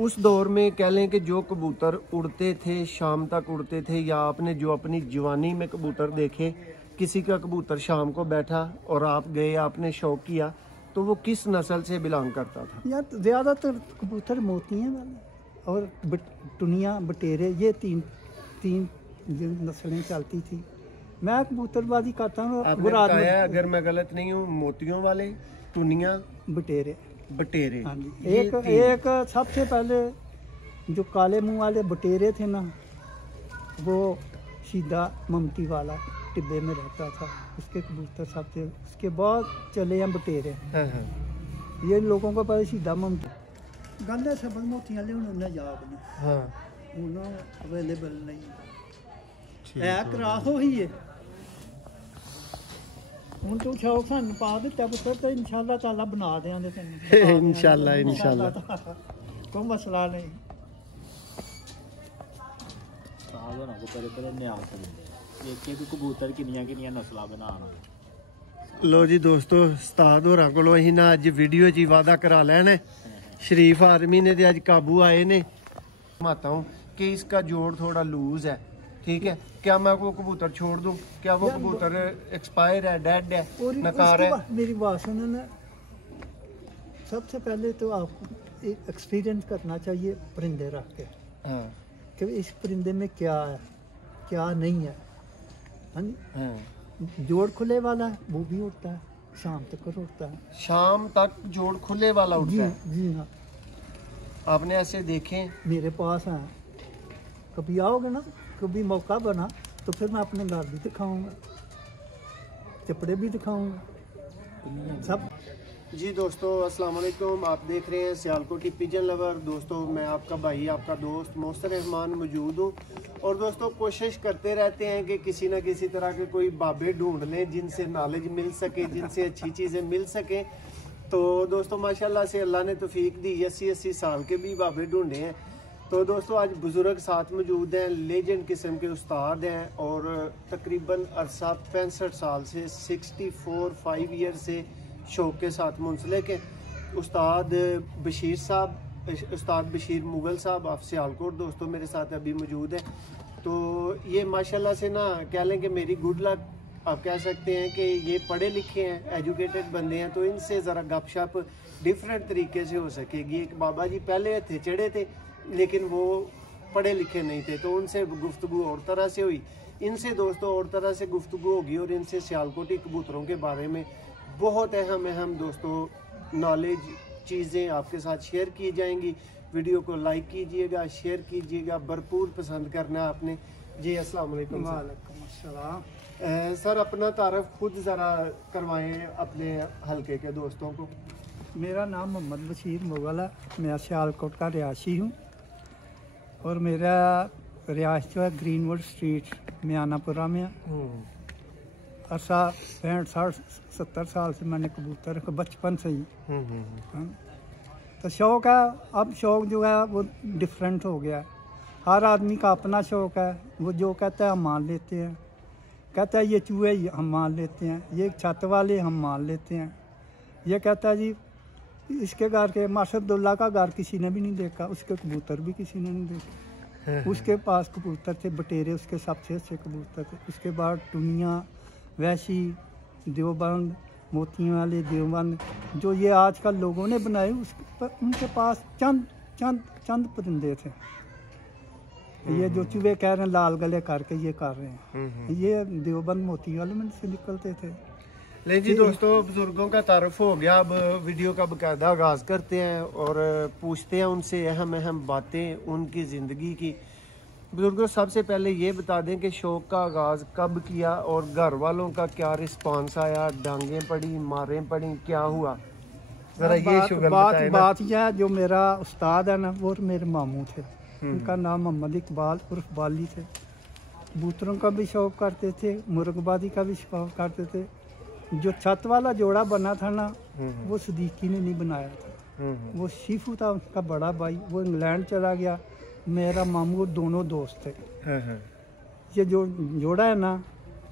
उस दौर में कह लें कि जो कबूतर उड़ते थे शाम तक उड़ते थे, या आपने जो अपनी जवानी में कबूतर देखे, किसी का कबूतर शाम को बैठा और आप गए, आपने शौक किया, तो वो किस नस्ल से बिलोंग करता था? यार ज़्यादातर कबूतर मोतियाँ वाले और टुनिया बटेरे, ये तीन नस्लें चलती थी। मैं कबूतरबाजी करता हूँ। अगर मैं गलत नहीं हूँ, मोतियों वाले, टुनिया, बटेरे। हाँ जी। एक सबसे पहले जो काले मुंह वाले बटेरे थे ना, वो सीधा ममती वाला टिब्बे में रहता था, उसके कबूतर सबसे। उसके बाद चले हैं बटेरे। ये लोगों को पता सीधा ममती गल सब मोतियां ले उन्होंने याद नहीं, उन्होंने अवेलेबल नहीं है। क्रास हो ही है ਹੁਣ ਤੂੰ ਸ਼ੌਕ ਸਾਨੂੰ ਪਾ ਦਿੱਤਾ ਪੁੱਤਰ, ਤੇ ਇਨਸ਼ਾਅੱਲਾ ਤਾਲਾ ਬਣਾ ਦੇਾਂਗੇ ਤੈਨੂੰ। ਇਨਸ਼ਾਅੱਲਾ ਕੋਈ ਮਸਲਾ ਨਹੀਂ। ਸਾਲ ਹੋਣਾ ਪੁੱਤਰ ਇਧਰ ਨਿਆਲ ਕਰਦੇ ਇੱਕ ਇੱਕ ਕਬੂਤਰ ਕਿੰਨੀਆਂ ਨਸਲਾਂ ਬਣਾਉਣ। लो जी दोस्तों, उस्ताद होरां कोलों असीं ना अज वीडियो च वादा करा लेना। शरीफ आर्मी ने अज काबू आए ने। माता हूँ कि इसका जोड़ थोड़ा लूज है, ठीक है, क्या मैं वो कबूतर छोड़ दूं? क्या वो कबूतर एक्सपायर है, डेड है, नकार है? मेरी बात सुनो ना, सबसे पहले तो आपको एक एक्सपीरियंस करना चाहिए परिंदे रख के, कि इस परिंदे में क्या है क्या नहीं है। हाँ, जोड़ खुले वाला है वो भी उड़ता है, शाम तक उड़ता है। शाम तक जोड़ खुले वाला उड़ता है? जी हाँ। आपने ऐसे देखे? मेरे पास हैं। कभी आओगे ना, कभी मौका बना तो फिर मैं अपने घर भी दिखाऊंगा, चपड़े भी दिखाऊंगा सब। जी दोस्तों, अस्सलाम वालेकुम। आप देख रहे हैं सियालकोटी पिजन लवर। दोस्तों, मैं आपका भाई, आपका दोस्त मोहसिन रहमान मौजूद हूँ। और दोस्तों, कोशिश करते रहते हैं कि किसी न किसी तरह के कोई बाबे ढूंढ लें जिनसे नॉलेज मिल सके, जिनसे अच्छी चीज़ें मिल सकें। तो दोस्तों, माशाल्लाह से अल्लाह ने तौफीक दी, 80-80 साल के भी बाबे ढूंढे हैं। तो दोस्तों, आज बुज़ुर्ग साथ मौजूद हैं, लेजेंड किस्म के उस्ताद हैं, और तकरीबन अरसा 65 साल से 64-5 ईयर से शौक के साथ मुंसलिक है। उस्ताद बशीर साहब, उस्ताद बशीर मुगल साहब आप सियालकोट दोस्तों मेरे साथ अभी मौजूद है। तो ये माशाल्लाह से ना कह लें कि मेरी गुड लक आप कह सकते हैं कि ये पढ़े लिखे हैं, एजुकेटेड बंदे हैं, तो इनसे ज़रा गपशप डिफरेंट तरीके से हो सकेगी। एक बाबा जी पहले थे, चढ़े थे, लेकिन वो पढ़े लिखे नहीं थे, तो उनसे गुफ्तगू और तरह से हुई। इनसे दोस्तों और तरह से गुफ्तगू होगी, और इनसे सियालकोटी कबूतरों के बारे में बहुत अहम दोस्तों नॉलेज चीज़ें आपके साथ शेयर की जाएंगी। वीडियो को लाइक कीजिएगा, शेयर कीजिएगा, भरपूर पसंद करना आपने। जी अस्सलाम वालेकुम। वालेकुम अस्सलाम। सर, अपना तारफ़ खुद ज़रा करवाएं अपने हलके के दोस्तों को। मेरा नाम मोहम्मद बशीर मुगल है, मैं सियालकोट का रिहायशी हूँ, और मेरा रिहायश जो है ग्रीनवुड स्ट्रीट मियानापुरा में है। अरसा 65-60-70 साल से मैंने कबूतर रखा, बचपन से ही। तो शौक़ है, अब शौक़ जो है वो डिफरेंट हो गया है। हर आदमी का अपना शौक़ है, वो जो कहता है हम मान लेते हैं। कहता है ये चूहे हम मान लेते हैं, ये छत वाले हम मान लेते हैं। ये कहता है जी इसके घर के माशअब्दुल्ला का घर किसी ने भी नहीं देखा, उसके कबूतर भी किसी ने नहीं देखे। उसके पास कबूतर थे बटेरे, उसके सबसे अच्छे कबूतर थे। उसके बाद टुनिया, वैशी, देवबंद, मोतियों वाले देवबंद, जो ये आजकल लोगों ने बनाए, उनके पास चंद परिंदे थे। ये जो चूहे कह रहे हैं लाल गले करके ये कर रहे हैं, ये देवबंद मोती वाले में से निकलते थे। ले जी दोस्तों, बुजुर्गों का तारुफ हो गया, अब वीडियो का बाकायदा आगाज़ करते हैं और पूछते हैं उनसे अहम बातें उनकी ज़िंदगी की। बुजुर्गों, सबसे पहले ये बता दें कि शौक़ का आगाज़ कब किया और घर वालों का क्या रिस्पांस आया? डांगें पड़ी, मारें पड़ी, क्या हुआ? ज़रा ये शुगर बात यह है, जो मेरा उस्ताद है ना, वो मेरे मामू थे। उनका नाम मोहम्मद इकबाल उर्फ बाली थे। कबूतरों का भी शौक़ करते थे, मुर्गबाजी का भी शौक़ करते थे। जो छत वाला जोड़ा बना था ना, वो सदीकी ने नहीं बनाया था, वो शीफू था उसका बड़ा भाई, वो इंग्लैंड चला गया। मेरा मामू दोनों दोस्त थे। ये जो जोड़ा है ना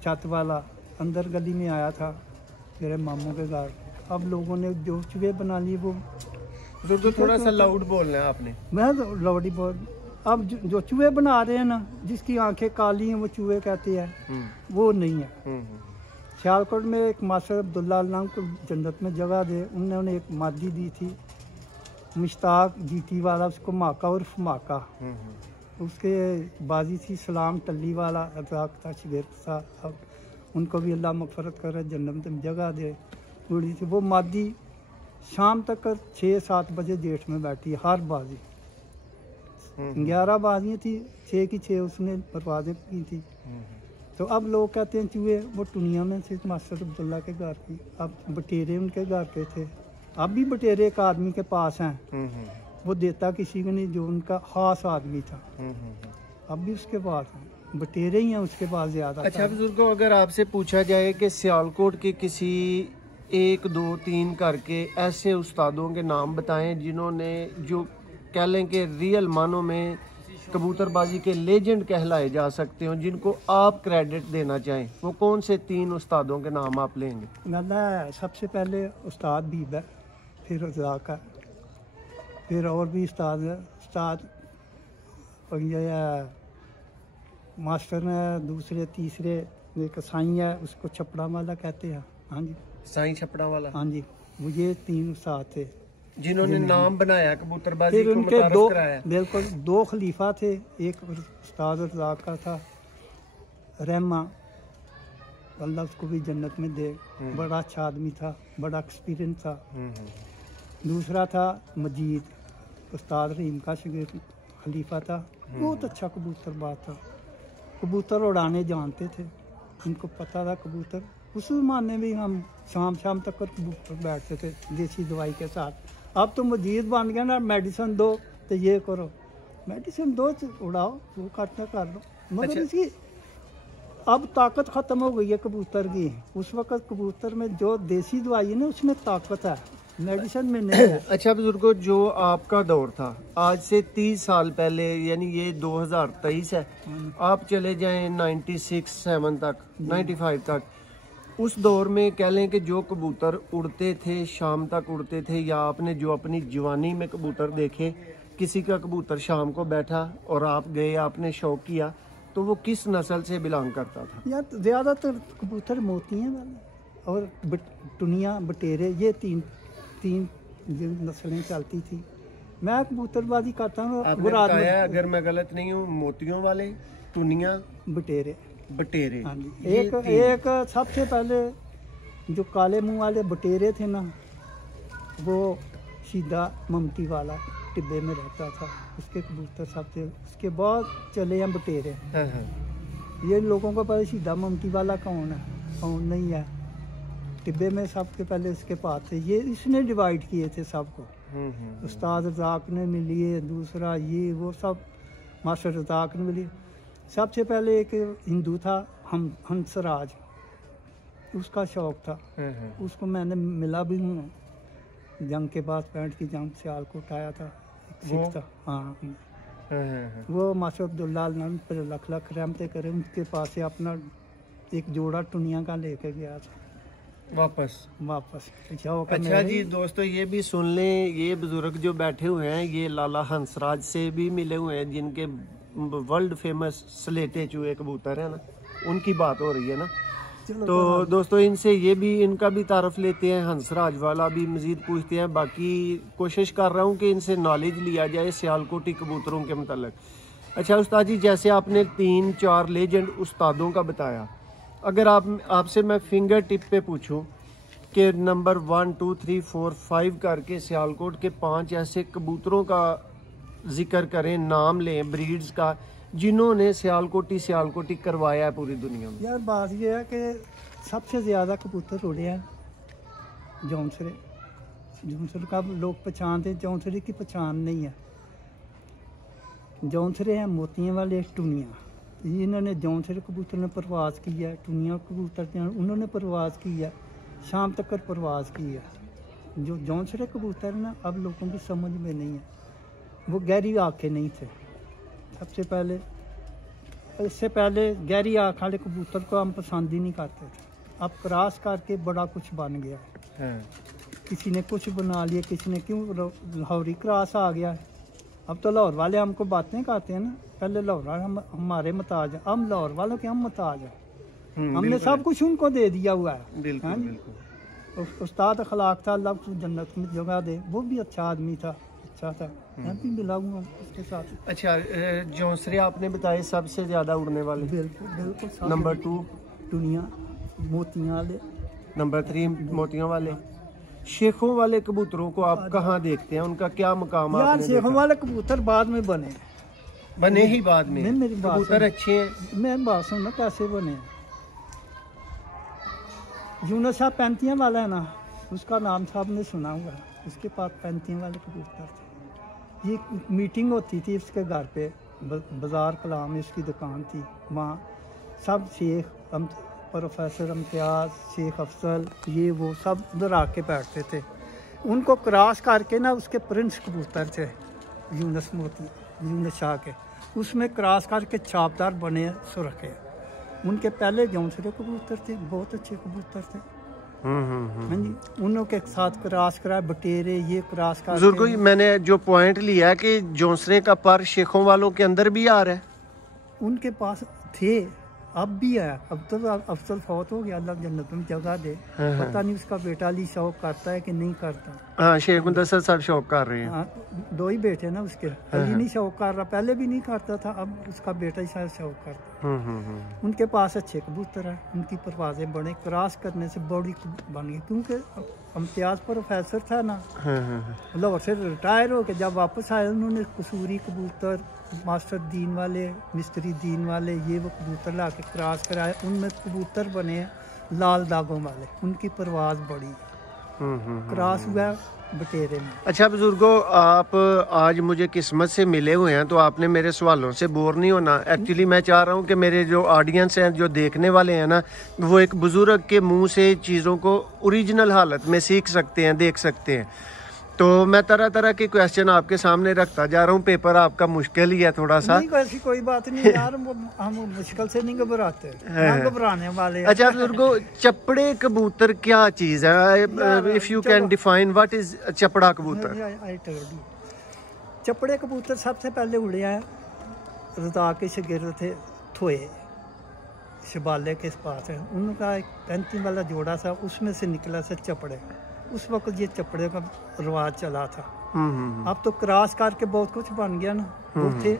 छत वाला, अंदर गली में आया था मेरे मामू के घर। अब लोगों ने जो चूहे बना लिए, वो बुजुर्ग थोड़ा सा लाउड बोलना है आपने। मैं तो लाउड ही बोल। अब जो चूहे बना रहे हैं ना, जिसकी आंखें काली हैं वो चूहे कहते हैं, वो नहीं है। सियालकोट में एक मास्टर अब्दुल्ला नाम को जन्नत में जगह दे, उन्होंने एक मादी दी थी मुश्ताक जीटी वाला, उसको माका उर्फ माका। उसके बाजी थी सलाम टल्ली वाला, अजाक था, शिगर था। अब उनको भी अल्लाह मगफरत करे, जन्नत में जगह दे। बूढ़ी थी वो मादी, शाम तक 6-7 बजे जेठ में बैठी हर बाजी। 11 बाजियाँ थी, 6 की 6 उसने परवाजें की थी। तो अब लोग कहते हैं चूहे, वो टुनिया में से मास्टर अब्दुल्ला के घर की। अब बटेरे उनके घर पे थे, अब भी बटेरे एक आदमी के पास हैं, वो देता किसी को नहीं, जो उनका खास आदमी था। अब भी उसके पास हैं, बटेरे ही हैं उसके पास ज़्यादा। अच्छा बुजुर्गों, अगर आपसे पूछा जाए कि सियालकोट के किसी 1, 2, 3 करके ऐसे उस्तादों के नाम बताएं जिन्होंने, जो कह लें कि रियल मानों में कबूतरबाजी के लेजेंड कहलाए जा सकते हो, जिनको आप क्रेडिट देना चाहें, वो कौन से 3 उस्तादों के नाम आप लेंगे? मैं सबसे पहले उस्ताद बीब है, फिर रज़ाक है, फिर और भी उस्ताद है। उस्ताद और ये मास्टर है, दूसरे तीसरे एक साईं है, उसको छपड़ा वाला कहते हैं। हाँ जी, साईं छपड़ा वाला। हाँ जी, वो ये 3 उस्ताद थे जिन्होंने नाम बनाया कबूतरबाजी फिर को, उनके मुतारफ 2 कराया। बिल्कुल 2 खलीफा थे, एक उस्ताद रज़ाक का था, रहमा, अल्लाह उसको भी जन्नत में दे, बड़ा अच्छा आदमी था, बड़ा एक्सपीरियंस था। दूसरा था मजीद, उस्ताद रहीम का शिगिर्द खलीफा था, बहुत अच्छा कबूतरबाज था, कबूतर उड़ाने जानते थे, उनको पता था कबूतर। उस ज़माने में हम शाम तक कबूतर बैठते थे देसी दवाई के साथ। अब तो मजीद बन गया ना, मेडिसिन दो तो ये करो, मेडिसिन दो तो उड़ाओ, वो करना कर लो। मगर अच्छा। इसकी अब ताकत ख़त्म हो गई है कबूतर की। उस वक़्त कबूतर में जो देसी दवाई है ना, उसमें ताकत है, मेडिसिन में नहीं है। अच्छा बुजुर्गों, जो आपका दौर था आज से 30 साल पहले, यानी ये 2023 है, आप चले जाएं 96-7 तक, 95 तक, उस दौर में कह लें कि जो कबूतर उड़ते थे, शाम तक उड़ते थे, या आपने जो अपनी जवानी में कबूतर देखे, किसी का कबूतर शाम को बैठा और आप गए, आपने शौक किया, तो वो किस नस्ल से बिलोंग करता था? यार ज़्यादातर कबूतर मोतियाँ वाले और टुनिया, बटेरे, ये तीन नस्लें चलती थी। मैं कबूतरबाजी करता हूँ। आपने बताया, अगर मैं गलत नहीं हूँ, मोतियों वाले, टुनिया, बटेरे। हाँ जी, एक सबसे पहले जो काले मुंह वाले बटेरे थे ना, वो सीधा ममती वाला टिब्बे में रहता था, उसके कबूतर सबसे। उसके बाद चले हैं बटेरे। ये लोगों को पता सीधा ममती वाला कौन है, कौन नहीं है। टिब्बे में सबसे पहले उसके पास थे, ये इसने डिवाइड किए थे सबको। उस्ताद रज़ाक ने मिली, दूसरा ये वो सब मास्टर रज़ाक ने मिली। सबसे पहले एक हिंदू था हंसराज, उसका शौक था, उसको मैंने मिला भी हूँ, जंग के बाद 65 की जंग सियालकोट आया था, सिख था। हाँ, वो मास्टर अब्दुल्ला नाम पर लख रहमते करे, उनके पास से अपना एक जोड़ा टुनिया का लेके गया था वापस। अच्छा जी दोस्तों, ये भी सुन लें, ये बुजुर्ग जो बैठे हुए हैं, ये लाला हंसराज से भी मिले हुए हैं, जिनके वर्ल्ड फेमस स्लेटे चूहे कबूतर है ना, उनकी बात हो रही है ना। तो दोस्तों, इनसे ये भी, इनका भी तारफ लेते हैं, हंसराज वाला भी मजीद पूछते हैं। बाकी कोशिश कर रहा हूँ कि इनसे नॉलेज लिया जाए सियालकोटी कबूतरों के मतलब। अच्छा उस्ताद जी, जैसे आपने 3-4 लेजेंड उस्तादों का बताया, अगर आपसे मैं फिंगर टिप पे पूछूं कि नंबर 1, 2, 3, 4, 5 करके सियालकोट के 5 ऐसे कबूतरों का जिक्र करें, नाम लें ब्रीड्स का, जिन्होंने सियालकोटी करवाया है पूरी दुनिया में। यार बात यह है कि सबसे ज़्यादा कबूतर उड़े हैं जौनसरे का लोग पहचानते हैं, जौनसरे की पहचान नहीं है। जौनसरे हैं मोतियाँ वाले, टुनिया, जिन्होंने जौनसरे कबूतर ने परवाज़ की है, टुनिया कबूतर उन्होंने परवाज़ की है, शाम तक परवाज़ की है। जो जौनसरे कबूतर है ना, अब लोगों की समझ में नहीं है, वो गहरी आँखें नहीं थे। सबसे पहले, इससे पहले गहरी आँख वाले कबूतर को हम पसंद ही नहीं करते थे। अब क्रॉस करके बड़ा कुछ बन गया है। किसी ने कुछ बना लिया, किसी ने क्यों लाहौरी क्रॉस आ गया है। अब तो लाहौर वाले हमको बातें कहते हैं ना, पहले लाहौर हम हमारे मुताज हैं, हम लाहौर वालों के हम मुताज हैं। हमने सब कुछ उनको दे दिया हुआ है। बिल्कुल बिल्कुल। उस्ताद अखलाक था, अल्लाह को जन्नत में जगह दे, वो भी अच्छा आदमी था, अच्छा था, मैं भी मिला हूँ उसके साथ। अच्छा, जौनसरे आपने बताए सबसे ज़्यादा उड़ने वाले? बिल्कुल बिल्कुल। नंबर 2 दुनिया मोतियाँ वाले, नंबर 3 मोतियाँ वाले। शेखों वाले कबूतरों को आप कहाँ देखते हैं, उनका क्या मकाम यार आपने शेखों देखा? वाले कबूतर बाद में बने, बने ही बाद में? नहीं, मेरी बात कबूतर सुन। अच्छे हैं। मैं बात सुनना कैसे बने। यूनुस साहब 35 वाला है ना, उसका नाम साहब ने सुना हुआ है, उसके पास 35 वाले कबूतर थे। ये मीटिंग होती थी उसके घर पे, बाजार कलाम में उसकी दुकान थी, वहाँ सब शेख प्रोफेसर इम्तियाज़, शेख अफसल, ये वो सब उधर आके बैठते थे। उनको क्रॉस करके ना उसके प्रिंस कबूतर थे यूनुस मोती, यूनुस शाह के, उसमें क्रॉस करके छापदार बने सुरखे। उनके पहले जौनसरे कबूतर थे, बहुत अच्छे कबूतर थे। हाँ जी, उन्हों के साथ क्रॉस करा, बटेरे ये क्रॉस कर। बुजुर्गो, मैंने जो पॉइंट लिया कि जौनसरे का पर शेखों वालों के अंदर भी आ रहा है। उनके पास थे, अब भी है। अब तो अफसल फौत हो गया, अल्लाह जन्नत में जगह दे। पता नहीं उसका बेटा अली शौक करता है कि नहीं करता। हाँ, शेख मुदस्सर साहब शौक कर रहे हैं। हाँ, 2 ही बेटे ना उसके। अली नहीं शौक कर रहा, पहले भी नहीं करता था, अब उसका बेटा ही शायद शौक करता। उनके पास अच्छे कबूतर है, उनकी परवाजें बड़े, क्रॉस करने से बड़ी बन गई, क्योंकि इम्तियाज़ प्रोफेसर था ना, लाहौर से रिटायर होकर जब वापस आए, उन्होंने कसूरी कबूतर, मास्टर दीन वाले, मिस्त्री दीन वाले, ये वो कबूतर ला के क्रॉस कराए, उनमें कबूतर बने हैं लाल दागों वाले, उनकी परवाज बड़ी, क्रॉस हुआ बटेरे में। अच्छा बुजुर्गो, आप आज मुझे किस्मत से मिले हुए हैं, तो आपने मेरे सवालों से बोर नहीं होना। एक्चुअली मैं चाह रहा हूँ कि मेरे जो ऑडियंस हैं, जो देखने वाले हैं ना, वो एक बुजुर्ग के मुंह से चीज़ों को ओरिजिनल हालत में सीख सकते हैं, देख सकते हैं। तो मैं तरह तरह के क्वेश्चन आपके सामने रखता जा रहा हूँ। पेपर आपका मुश्किल ही है थोड़ा सा। नहीं, ऐसी कोई बात नहीं यार, हम मुश्किल से नहीं घबराते, ना घबराने वाले। अच्छा बुजुर्गो, चपड़े कबूतर क्या चीज़ है? If you can define what is चपड़ा कबूतर? चपड़े कबूतर सबसे पहले उड़े हैं रजा के शागिर्द थे थोए शबाले के पास है, उनका एक 35 वाला जोड़ा था, उसमें से निकला था चपड़े। उस वक्त ये चपड़े का रिवाज चला था। अब तो क्रॉस करके बहुत कुछ बन गया ना। वो थे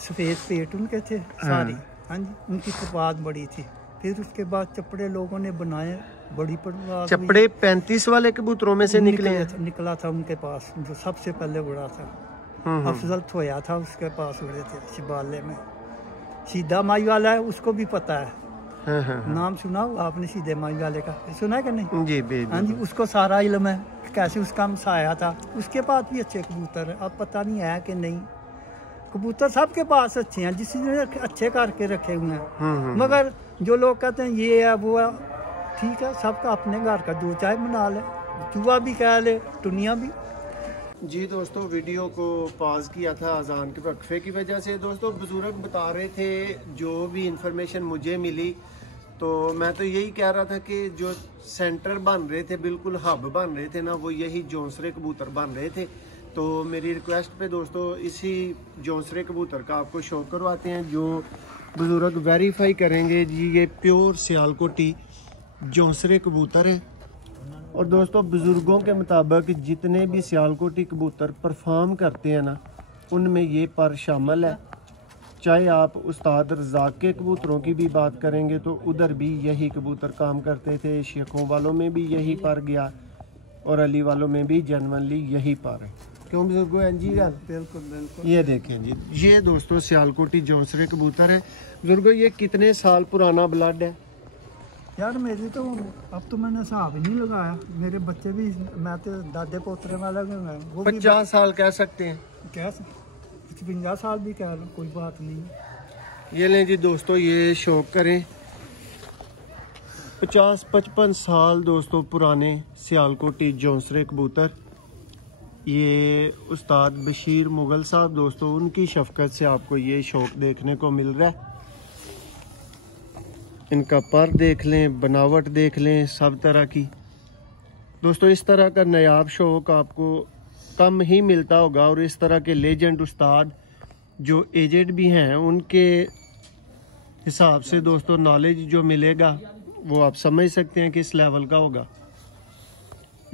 सफ़ेद पेट उनके थे सारी, हाँ जी, उनकी परवाज बड़ी थी। फिर उसके बाद चपड़े लोगों ने बनाए, बड़ी परवाज। चपड़े 35 वाले कबूतरों में से निकला था उनके पास, जो सबसे पहले उड़ा था। अफजल थोया था, उसके पास उड़े थे शिबाले में। सीधा माई वाला है, उसको भी पता है। नाम सुना आपने सीधे माई वाले का? सुना है कि नहीं? जी हाँ जी, उसको सारा इल्म है कैसे उसका मसाया था। उसके पास भी अच्छे कबूतर है, अब पता नहीं है कि नहीं। कबूतर सबके पास अच्छे हैं, जिसने अच्छे करके रखे हुए हैं। मगर जो लोग कहते हैं ये है वो है, ठीक है, सबका अपने घर का जो चाहे बना ले, चूहा भी कह ले, टुनिया भी। जी दोस्तों, वीडियो को पॉज किया था अजान के वक्फे की वजह से। दोस्तों, बुजुर्ग बता रहे थे जो भी इंफॉर्मेशन मुझे मिली, तो मैं तो यही कह रहा था कि जो सेंटर बन रहे थे, बिल्कुल हब बन रहे थे ना, वो यही जौनसरे कबूतर बन रहे थे। तो मेरी रिक्वेस्ट पे दोस्तों, इसी जौनसरे कबूतर का आपको शो करवाते हैं, जो बुजुर्ग वेरीफाई करेंगे। जी, ये प्योर सियालकोटी जौनसरे कबूतर है। और दोस्तों, बुजुर्गों के मुताबिक जितने भी सियालकोटी कबूतर परफॉर्म करते हैं ना, उनमें ये पर शामिल है। चाहे आप उस्ताद रज़ाक के कबूतरों की भी बात करेंगे तो उधर भी यही कबूतर काम करते थे। शेखों वालों में भी यही पर गया और अली वालों में भी जनरली यही पर है। क्यों बुजुर्गों? हैं जी गल? बिल्कुल बिल्कुल। ये देखें जी, ये दोस्तों सियालकोटी जौनसरे कबूतर है। बुजुर्गों, ये कितने साल पुराना ब्लड है? यार मेरी तो अब तो मैंने हिसाब ही नहीं लगाया। मेरे बच्चे भी, मैं तो दादे पोतरे वाला वो 50 साल कह सकते हैं, कह 55 साल भी कह लो, कोई बात नहीं। ये लें जी दोस्तों, ये शौक करें। 50-55 साल दोस्तों पुराने सियालकोटी जौनसरे कबूतर। ये उस्ताद बशीर मुगल साहब दोस्तों, उनकी शफकत से आपको ये शौक देखने को मिल रहा है। इनका पर देख लें, बनावट देख लें, सब तरह की। दोस्तों इस तरह का नायाब शौक आपको कम ही मिलता होगा, और इस तरह के लेजेंड उस्ताद जो एजेड भी हैं उनके हिसाब से दोस्तों नॉलेज जो मिलेगा वो आप समझ सकते हैं किस लेवल का होगा।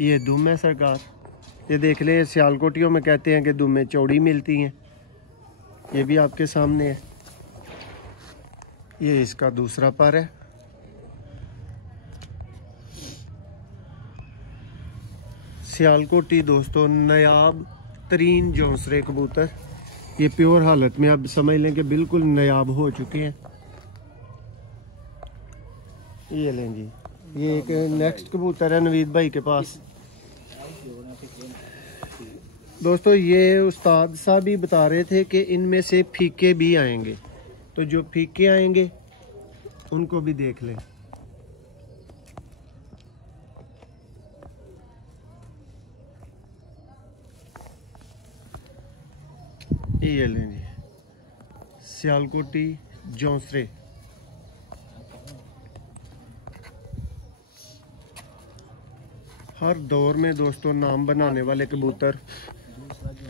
ये दुम है सरकार, ये देख लें, सियालकोटियों में कहते हैं कि दुमें चौड़ी मिलती हैं, ये भी आपके सामने है। ये इसका दूसरा पर है। सियालकोटी दोस्तों नायाब तरीन जौंसरे कबूतर, ये प्योर हालत में अब समझ लें कि बिल्कुल नायाब हो चुके हैं। ये लें जी, ये एक नेक्स्ट कबूतर है नवीद भाई के पास। दोस्तों ये उस्ताद साहब भी बता रहे थे कि इनमें से फीके भी आएंगे, तो जो फीके आएंगे उनको भी देख लें। ये लें जी, सियालकोटी जौंसरे। हर दौर में दोस्तों नाम बनाने वाले कबूतर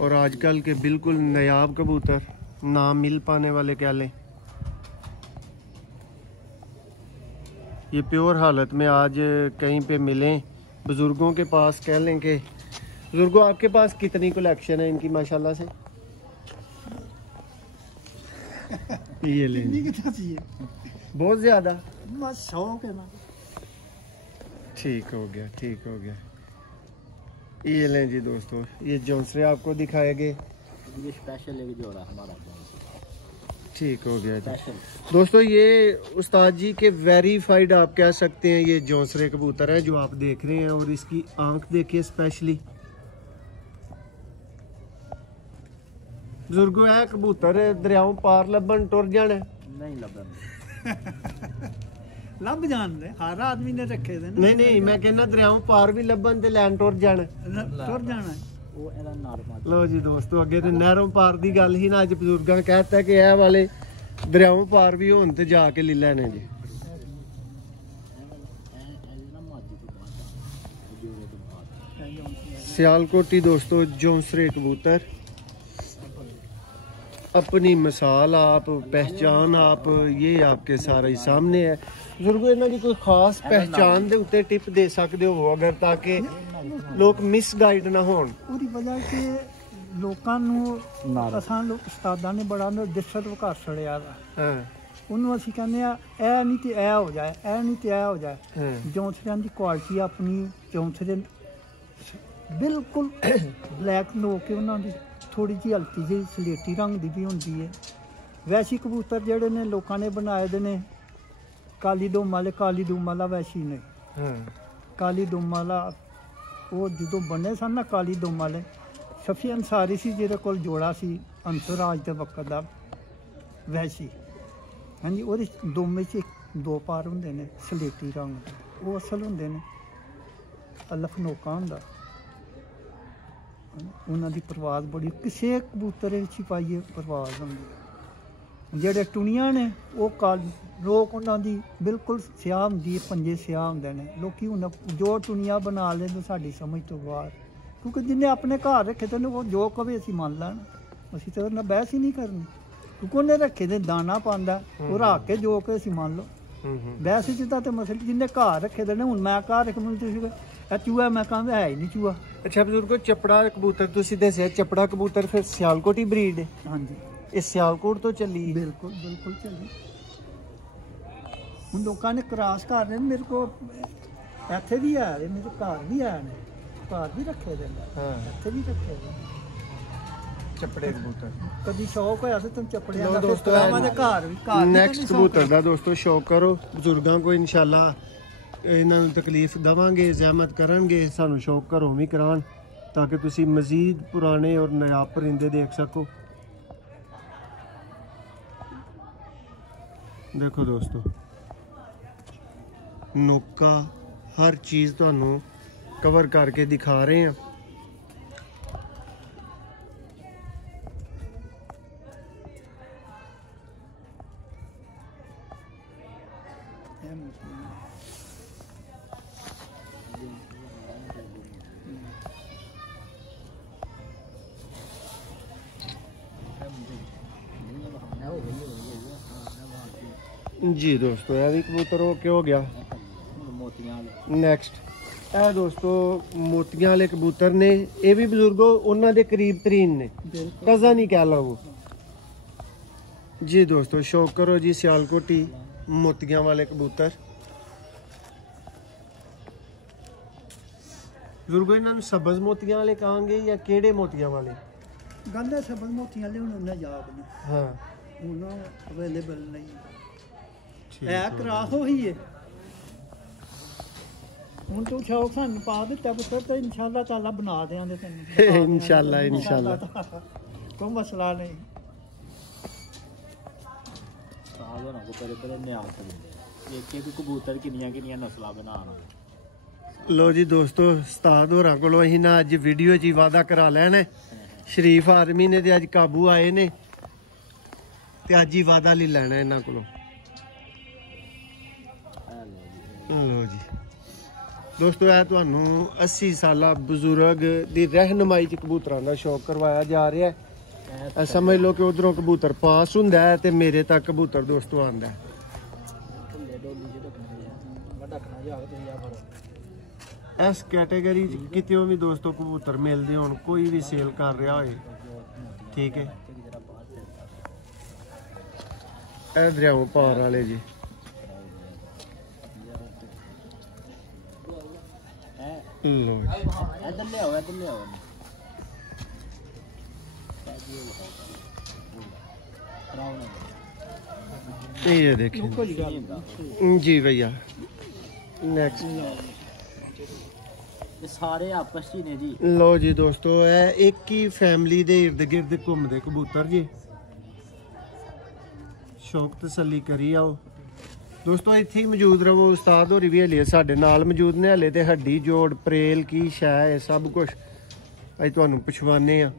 और आजकल के बिल्कुल नायाब कबूतर, नाम मिल पाने वाले क्या लें। ये प्योर हालत में आज कहीं पे मिलें बुजुर्गों के पास, कह लें कि बुजुर्गों आपके पास कितनी कलेक्शन है इनकी माशाल्लाह से? ये लें, बहुत ज्यादा, शौक है ना। ठीक हो गया, ठीक हो गया। ये लें जी दोस्तों, ये जौंसरे आपको दिखाए गए, ये स्पेशल एक जोड़ा हमारा, ठीक हो गया जी। स्पेशल दोस्तों ये उस्ताद जी के वेरीफाइड आप कह सकते हैं ये जौंसरे कबूतर है जो आप देख रहे हैं, और इसकी आंख देखिए स्पेशली। बुजुर्गों है कबूतर दरियाओं पार लबन टुर जाने नहीं लबन ਲੱਭ ਜਾਣਦੇ ਹਰ ਆਦਮੀ ਨੇ ਰੱਖੇ ਦੇ ਨੇ। नहीं नहीं मैं कहना दरियाओं पार भी लबन ते लैन टुर जाने। ਤੁਰ ਜਾਣਾ ਉਹ ਇਹਦਾ ਨਾਰਮਾ लो जी दोस्तों अगे तो नहरों पार दी गल ही ना, अज बुजुर्गां कहता कि यह वाले दरियाओं पार भी होन ते जाके ले लेने जी। सियालकोटी दोस्तों जौंसरे कबूतर, अपनी मिसाल आप, पहचान आप, ये आपके सारे सामने है। बुजुर्गों इन्हां दी कोई खास पहचान दे उत्ते टिप दे सकदे हो अगर, ताकि लोग मिसगाइड ना होण? ਉਹਦੀ ਵਜ੍ਹਾ ਕਿ ਲੋਕਾਂ ਨੂੰ ਅਸਾਂ ਲੋਕ ਉਸਤਾਦਾਂ ਨੇ ਬੜਾ ਨਾ ਡਿਸਟਰਬ ਕਰ ਛੜਿਆ ਦਾ। हाँ ਉਹਨੂੰ ਅਸੀਂ ਕਹਿੰਦੇ ਆ ਇਹ ਨਹੀਂ ਤੇ ਇਹ ਹੋ ਜਾਏ, ਇਹ ਨਹੀਂ ਤੇ ਇਹ ਹੋ ਜਾਏ। हाँ ਜੌਂਸਰਿਆਂ ਦੀ ਕੁਆਲਿਟੀ ਆਪਣੀ, ਜੌਂਸਰੇ ਬਿਲਕੁਲ ਬਲੈਕ ਹੋ ਕੇ ਉਹਨਾਂ ਦੀ ਥੋੜੀ ਜਿਹੀ ਹਲਕੀ ਜਿਹੀ ਸਲੇਟੀ ਰੰਗ ਦੀ ਵੀ ਹੁੰਦੀ ਹੈ। ਵੈਸ਼ੀ ਕਬੂਤਰ ਜਿਹੜੇ ਨੇ ਲੋਕਾਂ ਨੇ ਬਣਾਏ ਦੇ ਨੇ ਕਾਲੀ ਦੁਮ ਵਾਲੇ, ਕਾਲੀ ਦੁਮ ਵਾਲਾ ਵੈਸ਼ੀ ਨੇ। हाँ ਕਾਲੀ ਦੁਮ ਵਾਲਾ ਉਹ ਜਦੋਂ ਬਣੇ ਸਨ ਨਾ ਕਾਲੀ ਦੁਮ ਵਾਲੇ, ਸ਼ਫੀ ਅੰਸਾਰੀ ਸੀ ਜਿਹਦੇ ਕੋਲ ਜੋੜਾ ਸੀ ਅੰਸਰਾਜ ਦੇ ਵਕਤ ਦਾ ਵੈਸ਼ੀ, ਹਾਂਜੀ। ਉਹਦੇ ਦੁਮ ਵਿੱਚ ਦੋ ਪਾਰ ਹੁੰਦੇ ਨੇ ਸਲੇਟੀ ਰੰਗ ਦੇ, ਉਹ ਅਸਲ ਹੁੰਦੇ ਨੇ। ਲਖਨੋਕਾ ਹੁੰਦਾ, ਉਹਨਾਂ ਦੀ ਪਰਵਾਜ਼ ਬੜੀ, ਕਿਸੇ ਕਬੂਤਰ ਵਿੱਚ ਪਾਈਏ ਪਰਵਾਜ਼ ਹੁੰਦੀ। ਜਿਹੜੇ ਟੁਣੀਆਂ ਨੇ ਉਹ ਲੋਕ ਉਹਨਾਂ ਦੀ ਬਿਲਕੁਲ ਸਿਆਹ ਹੁੰਦੀ ਹੈ, ਪੰਜੇ ਸਿਆਹ ਹੁੰਦੇ ਨੇ। ਲੋਕੀ ਹੁਣ ਜੋ ਟੁਣੀਆਂ ਬਣਾ ਲੈਂਦੇ ਸਾਡੀ ਸਮਝ ਤੋਂ ਬਾਹਰ, ਕਿਉਂਕਿ ਜਿੰਨੇ ਆਪਣੇ ਘਰ ਰੱਖੇ ਤੇ ਉਹ ਜੋ ਕਵੇ ਅਸੀਂ ਮੰਨ ਲੈਣ, ਅਸੀਂ ਤਾਂ ਉਹਨਾਂ ਬਹਿਸ ਹੀ ਨਹੀਂ ਕਰਨੀ। ਕਿਉਂਕਿ ਉਹਨੇ ਰੱਖੇ ਦੇ ਦਾਣਾ ਪਾਉਂਦਾ, ਉਹ ਰੱਖ ਕੇ ਜੋ ਕਿ ਅਸੀਂ ਮੰਨ ਲਓ। ਬਹਿਸ ਜਿੱਦਾਂ ਤੇ ਮਸਲੇ ਜਿੰਨੇ ਘਰ ਰੱਖੇ ਦੇ ਨੇ, ਹੁਣ ਮੈਂ ਘਰ ਰੱਖ ਮੈਨੂੰ ਤੁਸੀਂ ਇਹ ਚੂਹਾ, ਮੈਂ ਕਹਿੰਦਾ ਹੈ ਹੀ ਨਹੀਂ ਚੂਹਾ। अच्छा बुजुर्गो चपड़ा कबूतर तुसी दस्सिया, चपड़ा कबूतर फिर सियालकोटी ब्रीड है? ਹਾਂਜੀ ये सियालकोट तो चली है? ਬਿਲਕੁਲ ਬਿਲਕੁਲ ਚੱਲੀ। ਹੁਣ ਲੋਕਾਂ ਨੇ ਕ੍ਰਾਸ ਕਰ ਰਹੇ ਨੇ, ਮੇਰੇ ਕੋਲ ਇੱਥੇ ਵੀ ਆ ਰਹੇ, ਮੇਰੇ ਘਰ ਵੀ ਆ ਨੇ, ਘਰ ਵੀ ਰੱਖੇ ਦੇ ਨੇ, हाँ ਇੱਥੇ ਵੀ ਰੱਖੇ ਦੇ ਨੇ। चपड़े कबूतर। ਕਦੀ ਸ਼ੌਕ ਹੋਇਆ ਤੇ ਤੁਮ ਚੱਪੜਿਆਂ ਲਓ ਦਾ ਫਿਰ ਦੋਸਤੋ, ਕਰਾਵਾਂ ਦੇ ਘਰ ਵੀ ਘਰ ਵੀ ਨੈਕਸਟ ਕਦੀ ਸ਼ੌਕ ਕਬੂਤਰ ਦਾ ਦੋਸਤੋ ਸ਼ੌਕ ਕਰੋ। ਬਜ਼ੁਰਗਾਂ ਕੋ ਇਨਸ਼ਾਅੱਲਾ ਇਹਨਾਂ ਨੂੰ ਤਕਲੀਫ ਦੇਵਾਂਗੇ, ਜ਼ਹਿਮਤ ਕਰਨਗੇ, ਸਾਨੂੰ ਸ਼ੌਕ ਘਰੋਂ ਵੀ ਕਰਾਉਣ, ਤਾਂ ਕਿ ਤੁਸੀਂ ਮਜ਼ੀਦ ਪੁਰਾਣੇ ਔਰ ਨਾਯਾਬ ਪਰਿੰਦੇ ਦੇਖ ਸਕੋ। ਦੇਖੋ ਦੋਸਤੋ ਨੋਕਾ ਹਰ ਚੀਜ਼ ਤੁਹਾਨੂੰ ਕਵਰ ਕਰਕੇ ਦਿਖਾ ਰਹੇ ਹਾਂ। जी दोस्तों ਇਹ ਵੀ ਕਬੂਤਰ ਹੋ ਕੇ ਹੋ ਗਿਆ ਮੋਤੀਆਂ ਵਾਲੇ। ਨੈਕਸਟ ਇਹ ਦੋਸਤੋ ਮੋਤੀਆਂ ਵਾਲੇ ਕਬੂਤਰ ਨੇ, ਇਹ ਵੀ ਬਜ਼ੁਰਗੋ ਉਹਨਾਂ ਦੇ ਕਰੀਬ ਤਰੀਨ ਨੇ, ਕਜ਼ਨ ਹੀ ਕਹਿ ਲਓ। ਜੀ ਦੋਸਤੋ ਸ਼ੌਕ ਕਰੋ ਜੀ ਸਿਆਲਕੋਟੀ ਮੋਤੀਆਂ ਵਾਲੇ ਕਬੂਤਰ। ਬਜ਼ੁਰਗੋ ਇਹਨਾਂ ਨੂੰ ਸਬਜ਼ ਮੋਤੀਆਂ ਵਾਲੇ ਕਹਾਂਗੇ ਜਾਂ ਕਿਹੜੇ ਮੋਤੀਆਂ ਵਾਲੇ? ਗੱਲ ਹੈ ਸਬਜ਼ ਮੋਤੀਆਂ ਵਾਲੇ ਹੁਣ ਉਹਨਾਂ ਯਾਦ ਨਹੀਂ, ਹਾਂ ਉਹਨਾਂ ਅਵੇਲੇਬਲ ਨਹੀਂ ਠੀਕ ਹੈ। ਕਰਾਸ ਹੋਈ ਹੈ ਹੁਣ ਤੂੰ ਸ਼ੌਕ ਸਾਨੂੰ ਪਾ ਦਿੱਤਾ ਪੁੱਤਰ ਤੇ ਇਨਸ਼ਾਅੱਲਾ ਤਾਲਾ ਬਣਾ ਦਿਆਂਗੇ ਤੈਨੂੰ। ਇਨਸ਼ਾਅੱਲਾ ਇਨਸ਼ਾਅੱਲਾ ਕੋਈ ਮਸਲਾ ਨਹੀਂ। ਸਾਲ ਹੋਣਾ ਕੋ ਤੇਰੇ ਤੇਰੇ ਨਿਆਲ ਤੇ ਦਿੰਦੇ ਇੱਕ ਇੱਕ ਕਬੂਤਰ ਕਿੰਨੀਆਂ ਨਸਲਾਂ ਬਣਾਉਣ। ਲੋ ਜੀ ਦੋਸਤੋ ਉਸਤਾਦ ਹੋਰਾਂ ਕੋਲੋਂ ਅਸੀਂ ਨਾ ਅੱਜ ਵੀਡੀਓ 'ਚ ਹੀ ਵਾਅਦਾ ਕਰਾ ਲੈਣਾ। ਸ਼ਰੀਫ ਆਰਮੀ ਨੇ ਤੇ ਅੱਜ ਕਾਬੂ ਆਏ ਨੇ ਤੇ ਅੱਜ ਹੀ ਵਾਅਦਾ ਲੈ ਲੈਣਾ ਇਹਨਾਂ ਕੋਲੋਂ। ਲੋ ਜੀ ਦੋਸਤੋ ਇਹ ਤੁਹਾਨੂੰ 80 ਸਾਲਾ ਬਜ਼ੁਰਗ ਦੀ ਰਹਿਨਮਾਈ 'ਚ ਕਬੂਤਰਾਂ ਦਾ ਸ਼ੌਕ ਕਰਵਾਇਆ ਜਾ ਰਿਹਾ ਹੈ। ਸਮਝ ਲਓ ਕਿ ਉਧਰੋਂ ਕਬੂਤਰ ਪਾਸ ਹੁੰਦਾ ਹੈ ਤੇ ਮੇਰੇ ਤੱਕ ਕਬੂਤਰ ਦੋਸਤੋ ਆਉਂਦਾ ਹੈ। ਇਸ ਕੈਟੇਗਰੀ 'ਚ ਕਿਤੇ ਵੀ ਦੋਸਤੋ ਕਬੂਤਰ ਮਿਲਦੇ ਹੋਣ, ਕੋਈ ਵੀ ਸੇਲ ਕਰ ਰਿਹਾ ਹੋਏ, ਠੀਕ ਹੈ। ਇਹ ਦਰਿਆਓਂ ਪਾਰ ਵਾਲੇ ਜੀ ਲੋ ਇੱਧਰ ਲਿਆਓ ਇੱਧਰ ਲਿਆਓ। ये देखिए जी भैया। नेक्स्ट ਸਾਰੇ ਆਪਸ ਚ ਨੇ ਜੀ। ਲੋ ਜੀ ਦੋਸਤੋ ਇਹ ਇੱਕ ਹੀ ਫੈਮਿਲੀ ਦੇ ਇਰਦ ਗਿਰਦ ਘੁੰਮਦੇ ਕਬੂਤਰ ਜੀ। ਸ਼ੌਕ ਤਸੱਲੀ ਕਰੀ ਆਓ ਦੋਸਤੋ, ਇੱਥੇ ਹੀ ਮੌਜੂਦ ਰਹੋ। ਉਸਤਾਦ ਹੋਰੀ ਵੀ ਹਲੇ ਸਾਡੇ ਨਾਲ ਮੌਜੂਦ ਨੇ। ਹਲੇ ਤੇ ਹੱਡੀ ਜੋੜ ਪ੍ਰੇਲ ਕੀ ਸ਼ੈ ਹੈ ਸਭ ਕੁਝ ਅੱਜ ਤੁਹਾਨੂੰ ਪੁੱਛਵਾਨੇ ਆ।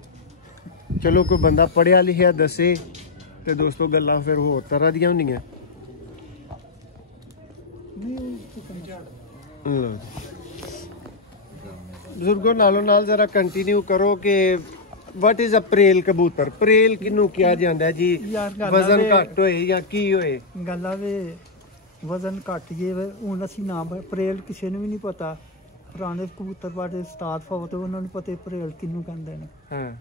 ਚਲੋ ਕੋਈ ਬੰਦਾ ਪੜ੍ਹਿਆ ਲਿਖਿਆ ਦੱਸੇ ਤੇ ਦੋਸਤੋ ਗੱਲਾਂ ਫਿਰ ਹੋਰ ਤਰ੍ਹਾਂ ਦੀਆਂ ਹੁੰਦੀਆਂ। ਲੋ ਬਜ਼ੁਰਗੋ ਨਾਲੋਂ ਨਾਲ ਜ਼ਰਾ ਕੰਟੀਨਿਊ ਕਰੋ ਕਿ ਵਾਟ ਇਜ਼ ਅ ਪ੍ਰੇਲ ਕਬੂਤਰ। ਪ੍ਰੇਲ ਕਿਹਨੂੰ ਕਿਹਾ ਜਾਂਦਾ ਜੀ? ਵਜ਼ਨ ਘੱਟ ਹੋਏ ਜਾਂ ਕੀ ਹੋਏ? ਗੱਲ ਆਵੇ ਵਜ਼ਨ ਘੱਟ ਜੇ ਹੁਣ ਅਸੀਂ ਨਾਮ ਪ੍ਰੇਲ ਕਿਸੇ ਨੂੰ ਵੀ ਨਹੀਂ ਪਤਾ। ਪੁਰਾਣੇ ਕਬੂਤਰ ਬਾਰੇ ਉਸਤਾਦ ਫੌਤ ਉਹਨਾਂ ਨੂੰ ਪਤਾ ਪ੍ਰੇਲ ਕਿਹਨੂੰ ਕਹਿੰਦੇ ਨੇ। ਹਾਂ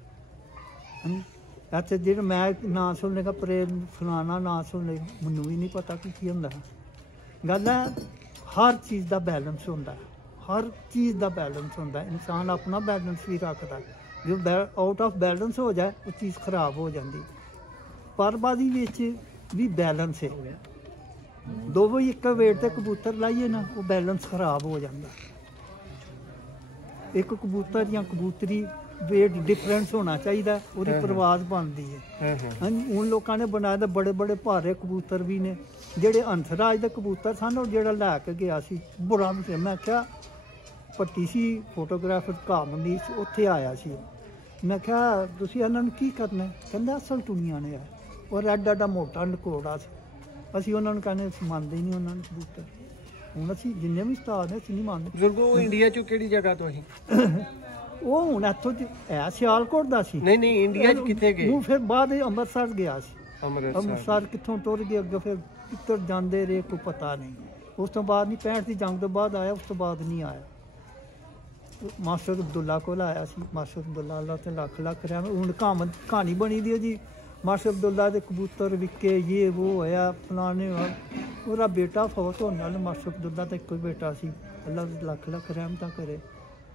ਇੱਥੇ ਜਿਹੜਾ ਮੈਂ ਨਾਂ ਸੁਣੇਗਾ ਪ੍ਰੇਲ ਫਲਾਣਾ ਨਾਂ ਸੁਣੇਗਾ, ਮੈਨੂੰ ਵੀ ਨਹੀਂ ਪਤਾ ਕਿ ਕੀ ਹੁੰਦਾ। ਗੱਲ ਹੈ ਹਰ ਚੀਜ਼ ਦਾ ਬੈਲੈਂਸ ਹੁੰਦਾ, ਹਰ ਚੀਜ਼ ਦਾ ਬੈਲੈਂਸ ਹੁੰਦਾ। ਇਨਸਾਨ ਆਪਣਾ ਬੈਲੈਂਸ ਵੀ ਰੱਖਦਾ। ਜੋ ਆਊਟ ਆਫ ਬੈਲੈਂਸ ਹੋ ਜਾਏ ਉਹ ਚੀਜ਼ ਖਰਾਬ ਹੋ ਜਾਂਦੀ। ਪਰਬਾਜ਼ੀ ਵਿੱਚ ਵੀ ਬੈਲੈਂਸ ਹੈ। ਦੋਵੇਂ ਇੱਕ ਵੇਟ ਤੇ ਕਬੂਤਰ ਲਾਈਏ ਨਾ ਉਹ ਬੈਲੈਂਸ ਖਰਾਬ ਹੋ ਜਾਂਦਾ। ਇੱਕ ਕਬੂਤਰ ਜਾਂ ਕਬੂਤਰੀ ਵੇਟ ਡਿਫਰੈਂਸ ਹੋਣਾ ਚਾਹੀਦਾ, ਉਹਦੀ ਪ੍ਰਵਾਜ਼ ਬਣਦੀ ਹੈ। ਹਾਂਜੀ ਹੁਣ ਲੋਕਾਂ ਨੇ ਬਣਾਇਆ ਤਾਂ ਬੜੇ ਬੜੇ ਭਾਰੇ ਕਬੂਤਰ ਵੀ ਨੇ। ਜਿਹੜੇ ਹੰਸਰਾਜ ਦੇ ਕਬੂਤਰ ਸਨ ਉਹ ਜਿਹੜਾ ਲੈ ਕੇ ਗਿਆ ਸੀ ਬੁਰਾ ਮੈਂ ਕਿਹਾ ਪੱਟੀ ਸੀ ਫੋਟੋਗ੍ਰਾਫਰ ਕਾਮਨੀ ਉੱਥੇ ਆਇਆ ਸੀ। ਮੈਂ ਕਿਹਾ ਤੁਸੀਂ ਇਹਨਾਂ ਨੂੰ ਕੀ ਕਰਨਾ? ਕਹਿੰਦਾ ਅਸਲ ਟੁਨੀਆਂ ਨੇ ਆ ਔਰ ਐਡਾ ਮੋਟਾ ਨਕੋੜਾ ਸੀ। ਅਸੀਂ ਉਹਨਾਂ ਨੂੰ ਕਹਿੰਦੇ ਮੰਨਦੇ ਹੀ ਨਹੀਂ ਉਹਨਾਂ ਨੂੰ ਕਬੂਤਰ। ਹੁਣ ਅਸੀਂ ਜਿੰਨੇ ਵੀ ਉਸਤਾਦ ਨੇ ਅਸੀਂ ਨਹੀਂ ਮੰਨਦੇ। ਬਜ਼ੁਰਗੋ ਇੰਡੀਆ ਚੋਂ ਕਿਹੜੀ ਜਗ੍ਹਾ ਤੋਂ ਅਸੀਂ? ਉਹ ਹੁਣ ਇੱਥੋਂ ਹੈ ਸਿਆਲਕੋਟ ਦਾ ਸੀ। ਨਹੀਂ ਇੰਡੀਆ 'ਚ ਕਿੱਥੇ ਗਏ? ਉਹ ਫਿਰ ਬਾਅਦ ਅੰਮ੍ਰਿਤਸਰ ਗਿਆ ਸੀ। ਅੰਮ੍ਰਿਤਸਰ ਕਿੱਥੋਂ ਟੁਰ ਗਏ ਅੱਗੇ ਫਿਰ ਕਿੱਧਰ ਜਾਂਦੇ ਰਹੇ ਕੋਈ ਪਤਾ ਨਹੀਂ। ਉਸ ਤੋਂ ਬਾਅਦ ਨਹੀਂ 65 ਦੀ ਜੰਗ ਤੋਂ ਬਾਅਦ ਆਇਆ, ਉਸ ਤੋਂ ਬਾਅਦ ਨਹੀਂ ਆਇਆ। ਮਾਸਟਰ ਅਬਦੁੱਲਾ ਕੋਲ ਆਇਆ ਸੀ। ਮਾਸਟਰ ਅਬਦੁੱਲਾ ਅੱਲਾ ਤੇ ਲੱਖ ਲੱਖ ਰਿਹਾ। ਹੁਣ ਕਹਾਣੀ ਬਣੀ ਦੀ ਹੈ ਜੀ ਮਾਸਟਰ ਅਬਦੁੱਲਾ ਦੇ ਕਬੂਤਰ ਵਿਕੇ ਇਹ ਉਹ ਹੋਇਆ ਫਲਾਣੇ। ਉਹਦਾ ਬੇਟਾ ਫੌਤ ਹੋਣ ਨਾਲ ਮਾਸਟਰ ਅਬਦੁੱਲਾ ਦਾ ਇੱਕੋ ਹੀ ਬੇਟਾ ਸੀ। ਅੱਲਾ ਲੱਖ ਲੱਖ ਰਹਿਮਤਾਂ ਕਰੇ।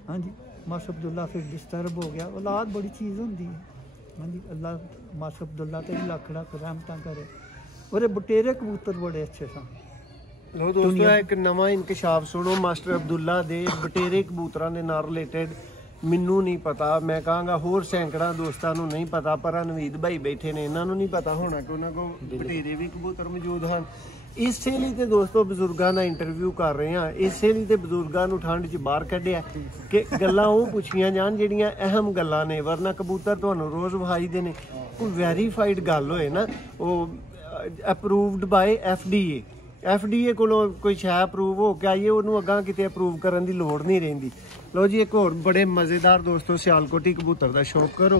ਹਾਂਜੀ ਮਾਸਟਰ ਅਬਦੁੱਲਾ ਫਿਰ ਡਿਸਟਰਬ ਹੋ ਗਿਆ। ਔਲਾਦ ਬੜੀ ਚੀਜ਼ ਹੁੰਦੀ ਹੈ। ਹਾਂਜੀ ਅੱਲਾ ਮਾਸਟਰ ਅਬਦੁੱਲਾ ਤੇ ਵੀ ਲੱਖ ਲੱਖ ਰਹਿਮਤਾਂ ਕਰੇ। ਉਹਦੇ ਬਟੇਰੇ ਕਬੂਤਰ ਬੜੇ ਅੱਛੇ ਸਨ। ਲੋ ਦੋਸਤੋ ਇੱਕ ਨਵਾਂ ਇਨਕਸ਼ਾਫ ਸੁਣੋ ਮਾਸਟਰ ਅਬਦੁੱਲਾ ਦੇ ਬਟੇਰੇ ਕਬੂਤਰਾਂ ਦੇ ਨਾਲ ਰਿਲੇਟਡ। ਮੈਨੂੰ ਨਹੀਂ ਪਤਾ, ਮੈਂ ਕਹਾਂਗਾ ਹੋਰ ਸੈਂਕੜਾਂ ਦੋਸਤਾਂ ਨੂੰ ਨਹੀਂ ਪਤਾ, ਪਰ ਨਵੀਦ ਭਾਈ ਬੈਠੇ ਨੇ ਇਹਨਾਂ ਨੂੰ ਨਹੀਂ ਪਤਾ ਹੋਣਾ ਕਿ ਉਹਨਾਂ ਕੋਲ ਬਟੇਰੇ ਵੀ ਕਬੂਤਰ ਮੌਜੂਦ ਹਨ। ਇਸੇ ਲਈ ਤੇ ਦੋਸਤੋ ਬਜ਼ੁਰਗਾਂ ਦਾ ਇੰਟਰਵਿਊ ਕਰ ਰਹੇ ਹਾਂ। ਇਸੇ ਲਈ ਤੇ ਬਜ਼ੁਰਗਾਂ ਨੂੰ ਠੰਡ 'ਚ ਬਾਹਰ ਕੱਢਿਆ ਕਿ ਗੱਲਾਂ ਉਹ ਪੁੱਛੀਆਂ ਜਾਣ ਜਿਹੜੀਆਂ ਅਹਿਮ ਗੱਲਾਂ ਨੇ। ਵਰਨਾ ਕਬੂਤਰ ਤੁਹਾਨੂੰ ਰੋਜ਼ ਵਿਖਾਈ ਦੇ ਨੇ। ਕੋਈ ਵੈਰੀਫਾਈਡ ਗੱਲ ਹੋਏ ਨਾ, ਉਹ ਅਪਰੂਵਡ ਬਾਏ FDA ਕੋਲੋਂ ਕੋਈ ਸ਼ੈ ਅਪਰੂਵ ਹੋ ਕੇ ਆਈਏ, ਉਹਨੂੰ ਅੱਗਾ ਕਿਤੇ ਅਪਰੂਵ ਕਰਨ ਦੀ ਲੋੜ ਨਹੀਂ ਰਹਿੰਦੀ। ਲੋ ਜੀ ਇੱਕ ਹੋਰ ਬੜੇ ਮਜ਼ੇਦਾਰ ਦੋਸਤੋ ਸਿਆਲਕੋਟੀ ਕਬੂਤਰ ਦਾ ਸ਼ੌਕ ਕਰੋ।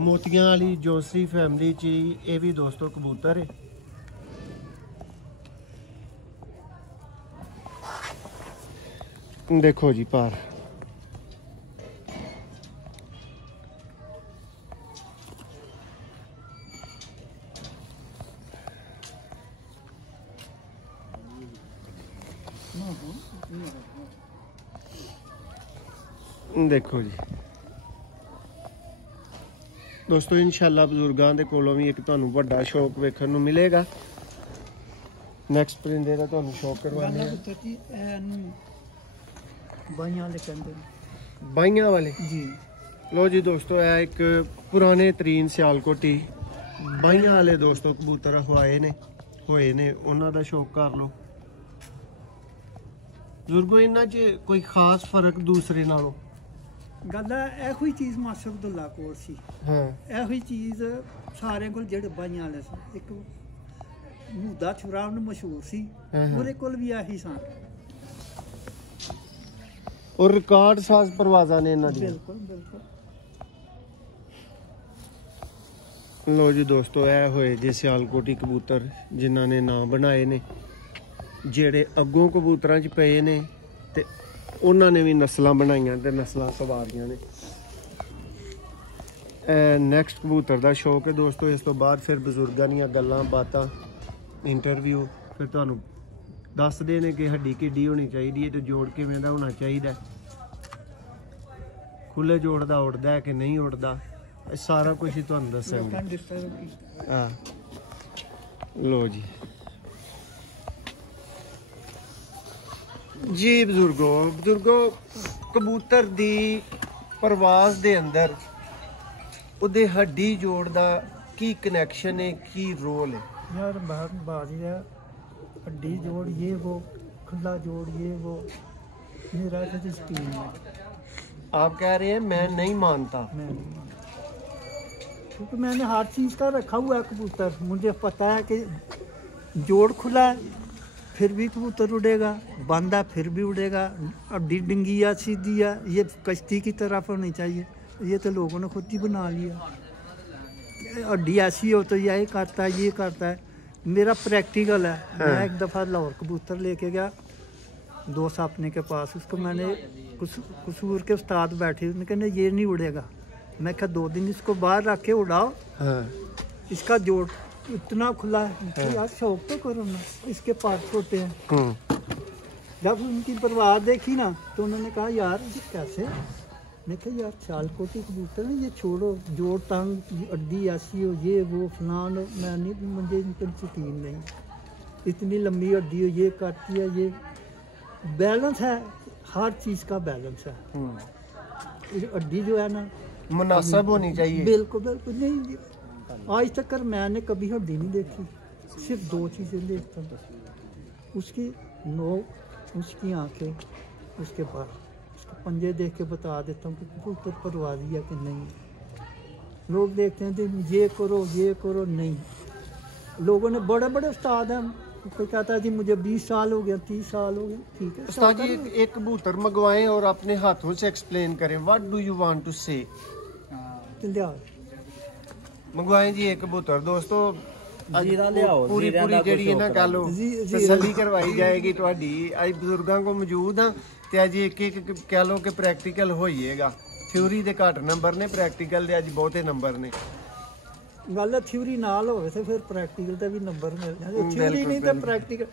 मोतियां वाली जोशी फैमिली च ये भी दोस्तों कबूतर है। देखो जी पार देखो जी दोस्तों, इंशाल्लाह बजुर्गों के कोलों भी एक तुहानू वड्डा शौक वेखण नू मिलेगा। नैक्सट परिंदे का तुहानू शौक करवाने बाइयां वाले जी। लो जी दोस्तों, यह एक पुराने तरीन सियालकोटी बाइयां वाले दोस्तों कबूतर होए ने उन्हां दा शौक कर लो। बजुर्गो इन्हां च कोई खास फर्क दूसरे नालों? गल एहो ही चीज़ मास्टर अब्दुल्ला कोल सी। हाँ एहो ही चीज़ सारे कोल जेह्ड़े बाइयां वाले सी। एक मुद्दा छुरा उन्हें मशहूर सी, ओहदे कोल भी यही सन। और रिकॉर्ड साज परवाजा ने इन्हां दी। बिल्कुल बिल्कुल। लो जी दोस्तों, यह होए जे सियालकोटी कबूतर जिन्हां ने नाम बनाए ने, जेड़े अगों कबूतरां च पे ने ते उन्होंने भी नस्लां बनाइयां ते नस्लां सवारियां ने। नैक्सट कबूतर का शौक है दोस्तों। इस तो बाद फिर बजुर्गों दी गल्लां बातां इंटरव्यू फिर तुहानू दसदे ने कि हड्डी किड्डी होनी चाहिए तो जोड़ किवें दा होना चाहिए, खुले जोड़ दा उड़दा है कि नहीं उड़दा, सारा कुछ ही तुहानू दस्सांगे। हाँ लो जी जी बजुर्गो कबूतर दी परवाज दे अंदर उदे हड्डी जोड़ दा की कनैक्शन है, की रोल है? यार बाजी है, हड्डी जोड़ ये वो, खुला जोड़ ये वो, मेरा तो यकीन है। आप कह रहे हैं मैं नहीं मानता? मैं नहीं मानता क्योंकि मैंने हर चीज़ का रखा हुआ है कबूतर। मुझे पता है कि जोड़ खुला है फिर भी कबूतर उड़ेगा, बांधा फिर भी उड़ेगा। हड्डी डिंगी या सीधी है, ये कश्ती की तरफ होनी चाहिए। ये तो लोगों ने खुद ही बना लिया। हड्डी ऐसी हो तो यही करता है, ये करता है। मेरा प्रैक्टिकल है। मैं एक दफ़ा लाहौर कबूतर लेके गया दोस्त अपने के पास, उसको मैंने कसूर के उस्ताद बैठे, उन्होंने कहने ये नहीं उड़ेगा। मैं कहा 2 दिन इसको बाहर रख के उड़ाओ। इसका जोड़ इतना खुला है। यार शौक तो करो ना, इसके पास छोटे हैं। जब उनकी परवाह देखी ना तो उन्होंने कहा यार ये कैसे? मैं कहा यार सियालकोटी कबूतर है, ये छोड़ो, जोड़ तंग, हड्डी ऐसी हो, ये वो फलान हो। मैं नहीं, मुझे इन पर यकीन नहीं। इतनी लंबी हड्डी हो, ये करती है, ये बैलेंस है, हर चीज़ का बैलेंस है। हड्डी जो है ना मुनासिब होनी चाहिए। बिल्कुल बिल्कुल नहीं। आज तक मैंने कभी हड्डी नहीं देखी, सिर्फ 2 चीज़ें देखता हूँ, उसकी नोक, उसकी आंखें, उसके बाद उसके पंजे देख के बता देता हूँ कि कबूतर परवाज़ी है कि नहीं। लोग देखते हैं ये करो, नहीं। लोगों ने बड़े बड़े उस्ताद हैं, कोई कहता है जी मुझे 20 साल हो गया, 30 साल हो गया, ठीक है उस्ताद जी एक कबूतर मंगवाएं और अपने हाथों से एक्सप्लेन करें। What do you want to say? मंगवाएं जी एक कबूतर दोस्तों, पूरी ਜਿਹੜੀ ਹੈ ਨਾ ਗੱਲ ਤਸੱਲੀ ਕਰਵਾਈ ਜਾਏਗੀ ਤੁਹਾਡੀ। ਅੱਜ ਬਜ਼ੁਰਗਾਂ ਕੋ ਮੌਜੂਦ ਆ ਤੇ ਅੱਜ ਇੱਕ ਕਹਿ ਲਓ ਕਿ ਪ੍ਰੈਕਟੀਕਲ ਹੋਈਏਗਾ। ਥਿਊਰੀ ਦੇ ਘੱਟ ਨੰਬਰ ਨੇ, ਪ੍ਰੈਕਟੀਕਲ ਦੇ ਅੱਜ ਬਹੁਤੇ ਨੰਬਰ ਨੇ। ਗੱਲ ਥਿਊਰੀ ਨਾਲ ਹੋਵੇ ਤੇ ਫਿਰ ਪ੍ਰੈਕਟੀਕਲ ਤੇ ਵੀ ਨੰਬਰ ਮਿਲ ਜਾਂਦੇ। ਥਿਊਰੀ ਨਹੀਂ ਤਾਂ ਪ੍ਰੈਕਟੀਕਲ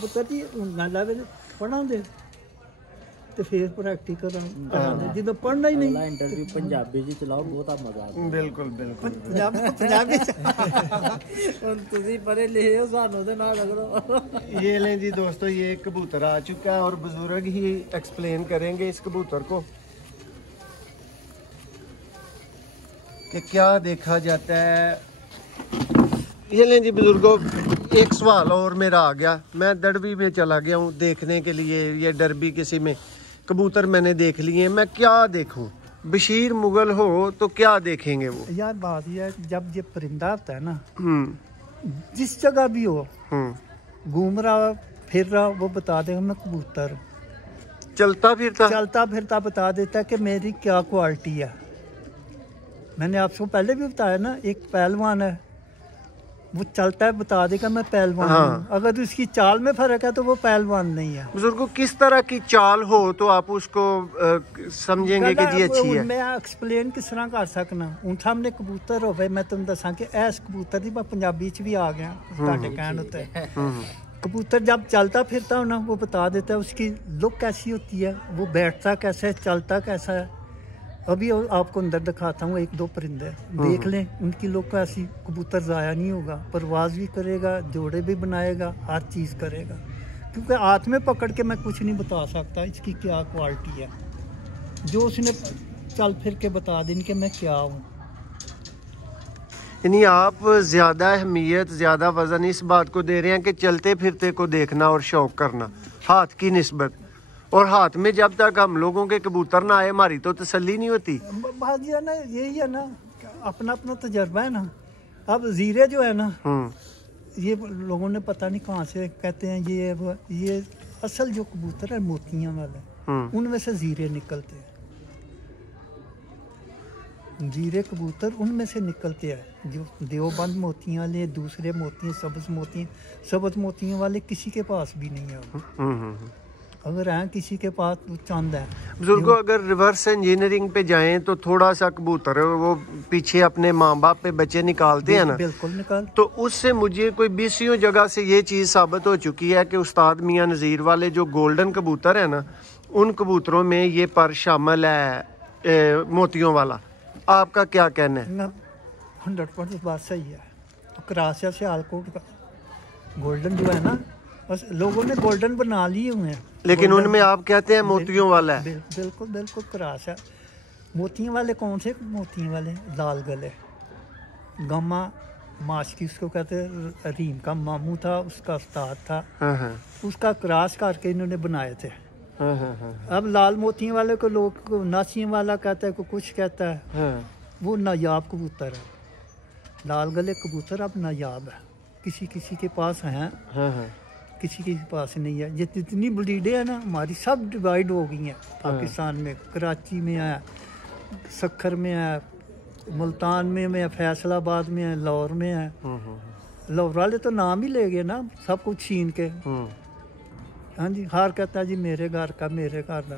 ਪੁੱਤਰ ਜੀ ਗੱਲ ਆਵੇ ਪੜਾਉਂਦੇ ਤੇ ਫਿਰ ਪ੍ਰੈਕਟੀਕਲ ਕਰਾਉਂਦੇ। ਜਦੋਂ ਪੜਨਾ ਹੀ ਨਹੀਂ ਇੰਟਰਵਿਊ ਪੰਜਾਬੀ ਚ ਚਲਾਓ, ਬਹੁਤਾ ਮਜ਼ਾ ਆਉਂਦਾ। ਬਿਲਕੁਲ ਪੰਜਾਬੀ ਹੁਣ ਤੁਸੀਂ ਪੜ੍ਹੇ ਲਿਖੇ ਹੋ, ਸਾਨੂੰ ਤੇ ਨਾਲ ਰਗੜੋ। ये लें जी दोस्तों, ये एक कबूतर आ चुका है और बुजुर्ग ही एक्सप्लेन करेंगे इस कबूतर को कि क्या देखा जाता है। ये लें जी बुजुर्गों, एक सवाल और मेरा आ गया। मैं दड़बी में चला गया हूँ देखने के लिए, ये डरबी किसी में कबूतर मैंने देख लिए। मैं क्या देखूं? बशीर मुगल हो तो क्या देखेंगे वो? यार बात यह है, जब ये परिंदा होता है ना, जिस जगह भी हो, घूम रहा हो, फिर रहा हो, वो बता देगा मैं कबूतर। चलता फिरता बता देता है कि मेरी क्या क्वालिटी है। मैंने आपको पहले भी बताया ना, एक पहलवान है, वो चलता है बता देगा मैं पहलवान हूँ, अगर उसकी चाल में फर्क है तो वो पहलवान नहीं है। बुजुर्गों किस तरह की चाल हो तो आप उसको समझेंगे कि जी अच्छी है? मैं एक्सप्लेन किस तरह कर सकना। उन सामने कबूतर होवे, मैं तुम दसा कि ऐस कबूतर दी मैं पंजाबी च भी आ गया ਤੁਹਾਡੇ कहण उत्ते। कबूतर जब चलता फिरता हो ना, वो बता देता है उसकी लुक कैसी होती है, वो बैठता कैसा है, चलता कैसा है। अभी आपको अंदर दिखाता हूँ, एक दो परिंदे देख लें, उनकी लुक ऐसी, कबूतर ज़ाया नहीं होगा, परवाज भी करेगा, जोड़े भी बनाएगा, हर चीज़ करेगा। क्योंकि हाथ में पकड़ के मैं कुछ नहीं बता सकता इसकी क्या क्वालिटी है, जो उसने चल फिर के बता दें कि मैं क्या हूँ। यानी आप ज़्यादा अहमियत, ज़्यादा वजन इस बात को दे रहे हैं कि चलते फिरते को देखना और शौक करना हाथ की निस्बत, और हाथ में जब तक हम लोगों के कबूतर ना आए हमारी तो तसल्ली नहीं होती। बात ये है ना, यही है ना, अपना अपना तजर्बा है ना। अब जीरे जो है ना, ये लोगों ने पता नहीं कहाँ से कहते हैं, ये असल जो कबूतर है मोतियां वाले, उनमें से जीरे निकलते हैं। जीरे कबूतर उनमें से निकलते हैं, जो देवबंद मोतियां वाले, दूसरे मोतियां, सब्ज मोतियां वाले किसी के पास भी नहीं है। अगर है किसी के पास तो चंद है। बुजुर्गों अगर रिवर्स इंजीनियरिंग पे जाएं तो थोड़ा सा कबूतर वो पीछे अपने माँ बाप पे बच्चे निकालते हैं ना, बिल्कुल निकाल। तो उससे मुझे कोई 20 जगह से ये चीज़ साबित हो चुकी है कि उस्ताद मियाँ नज़ीर वाले जो गोल्डन कबूतर है ना, उन कबूतरों में ये पर शामिल है मोतियों वाला। आपका क्या कहना है? 100% बात सही है। तो करासिया से आलकोट का गोल्डन जो है ना, बस लोगों ने गोल्डन बना लिए हुए हैं, लेकिन उनमें आप कहते हैं मोतियों वाला है। बिल्कुल बिल्कुल करासिया। मोतियों वाले कौन से मोतियों वाले? लाल गले, गमा माशकी उसको कहते हैं। रीम का मामू था, उसका उस्ताद था, उसका क्रॉस करके इन्होंने बनाए थे। अब लाल मोतियों वाले को लोग नासियों वाला कहता है, को कुछ कहता है। वो नायाब कबूतर है, लाल गले कबूतर अब नायाब है, किसी किसी के पास हैं, किसी के पास नहीं है। ये जितनी ब्रीडें हैं ना हमारी, सब डिवाइड हो गई हैं पाकिस्तान में। कराची में है, सखर में है, मुल्तान में है, फैसलाबाद में है, लाहौर में है। लाहौर वाले तो नाम ही ले गए ना सब कुछ छीन के। हाँ जी, हार कहता है जी मेरे घर का, मेरे घर का।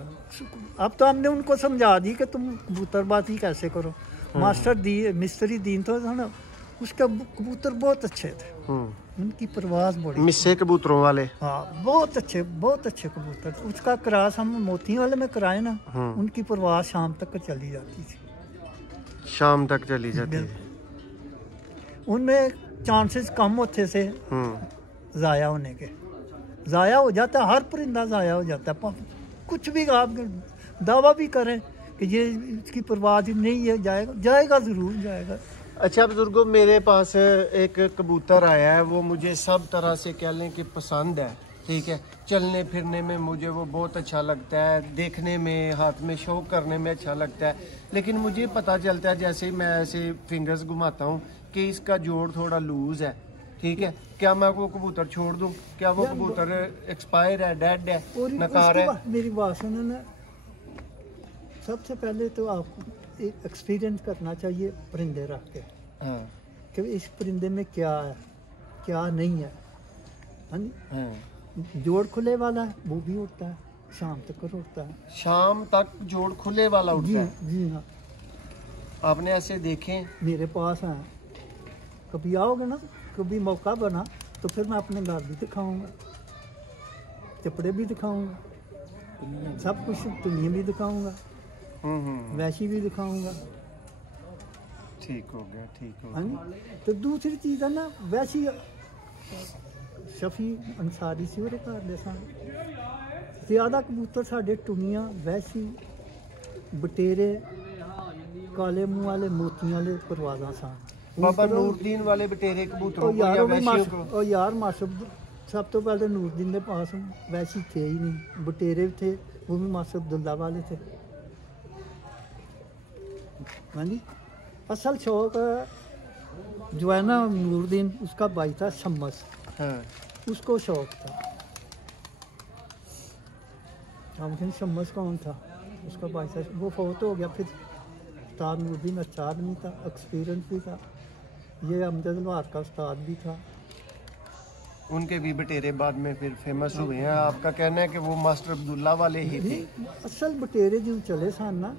अब तो हमने उनको समझा दी कि तुम कबूतरबाजी कैसे करो। मास्टर मिस्त्री दीन तो ना, उसका कबूतर बहुत अच्छे थे, उनकी परवाज बड़ी, मिस्से कबूतरों वाले। हाँ बहुत अच्छे कबूतर। उसका क्रॉस हम मोती वाले में कराए ना, उनकी परवाज शाम तक चली जाती थी। शाम तक चली जाती थी। उनमें चांसेस कम होते से ज़ाया होने के। ज़ाया हो जाता है, हर परिंदा ज़ाया हो जाता है। कुछ भी आप दावा भी करें कि ये इसकी परवाज नहीं है, जाएगा ज़रूर जाएगा। अच्छा बुजुर्गों, मेरे पास एक कबूतर आया है, वो मुझे सब तरह से कह लें कि पसंद है, ठीक है। चलने फिरने में मुझे वो बहुत अच्छा लगता है, देखने में, हाथ में शौक करने में अच्छा लगता है। लेकिन मुझे पता चलता है जैसे ही मैं ऐसे फिंगर्स घुमाता हूँ कि इसका जोड़ थोड़ा लूज़ है, ठीक है। क्या मैं वो कबूतर छोड़ दूँ? क्या वो कबूतर एक्सपायर है, डेड है, नकार है? मेरी बात सुनो ना, सबसे पहले तो आपको एक एक्सपीरियंस करना चाहिए परिंदे रख के, कि इस परिंदे में क्या है क्या नहीं है। जोड़ खुले वाला है वो भी उड़ता है, शाम तक उड़ता है। शाम तक जोड़ खुले वाला उड़ता है? जी हाँ। आपने ऐसे देखे? मेरे पास है, कभी आओगे ना, कभी मौका बना तो फिर मैं अपने घर भी दिखाऊंगा, चपड़े भी दिखाऊंगा, सब कुछ दुनिया भी दिखाऊंगा, वैसी भी दिखाऊंगा। ठीक हो गया, ठीक हो गया। तो दूसरी चीज़ है ना, वैसी शफी अंसारी सी और घर दे ज़्यादा कबूतर साढ़े टुनियाँ, वैसी बटेरे, काले मुँह वाले, मोतियां वाले परवाजा सन। बाबा नूरदीन वाले बटेरे कबूतरों और यार माशब सब तो पहले नूरदीन के पास वैसी थे ही नहीं, बटेरे थे, वो भी माशब अब्दुल्ला वाले थे। हाँ जी, असल शौक जो है ना नूरदीन, उसका भाई था शम्मस, उसको शौक था। हम शम्मस कौन था? उसका भाई था, वो फौत हो गया, फिर उस्ताद नूरुद्दीन अच्छा आदमी था, एक्सपीरियंस भी था। ये अमजद लोहार का उस्ताद भी था। उनके भी बटेरे बाद में फिर फेमस हुए हैं। आपका कहना है कि वो मास्टर अब्दुल्ला वाले ही थे? असल बटेरे जो चले सन ना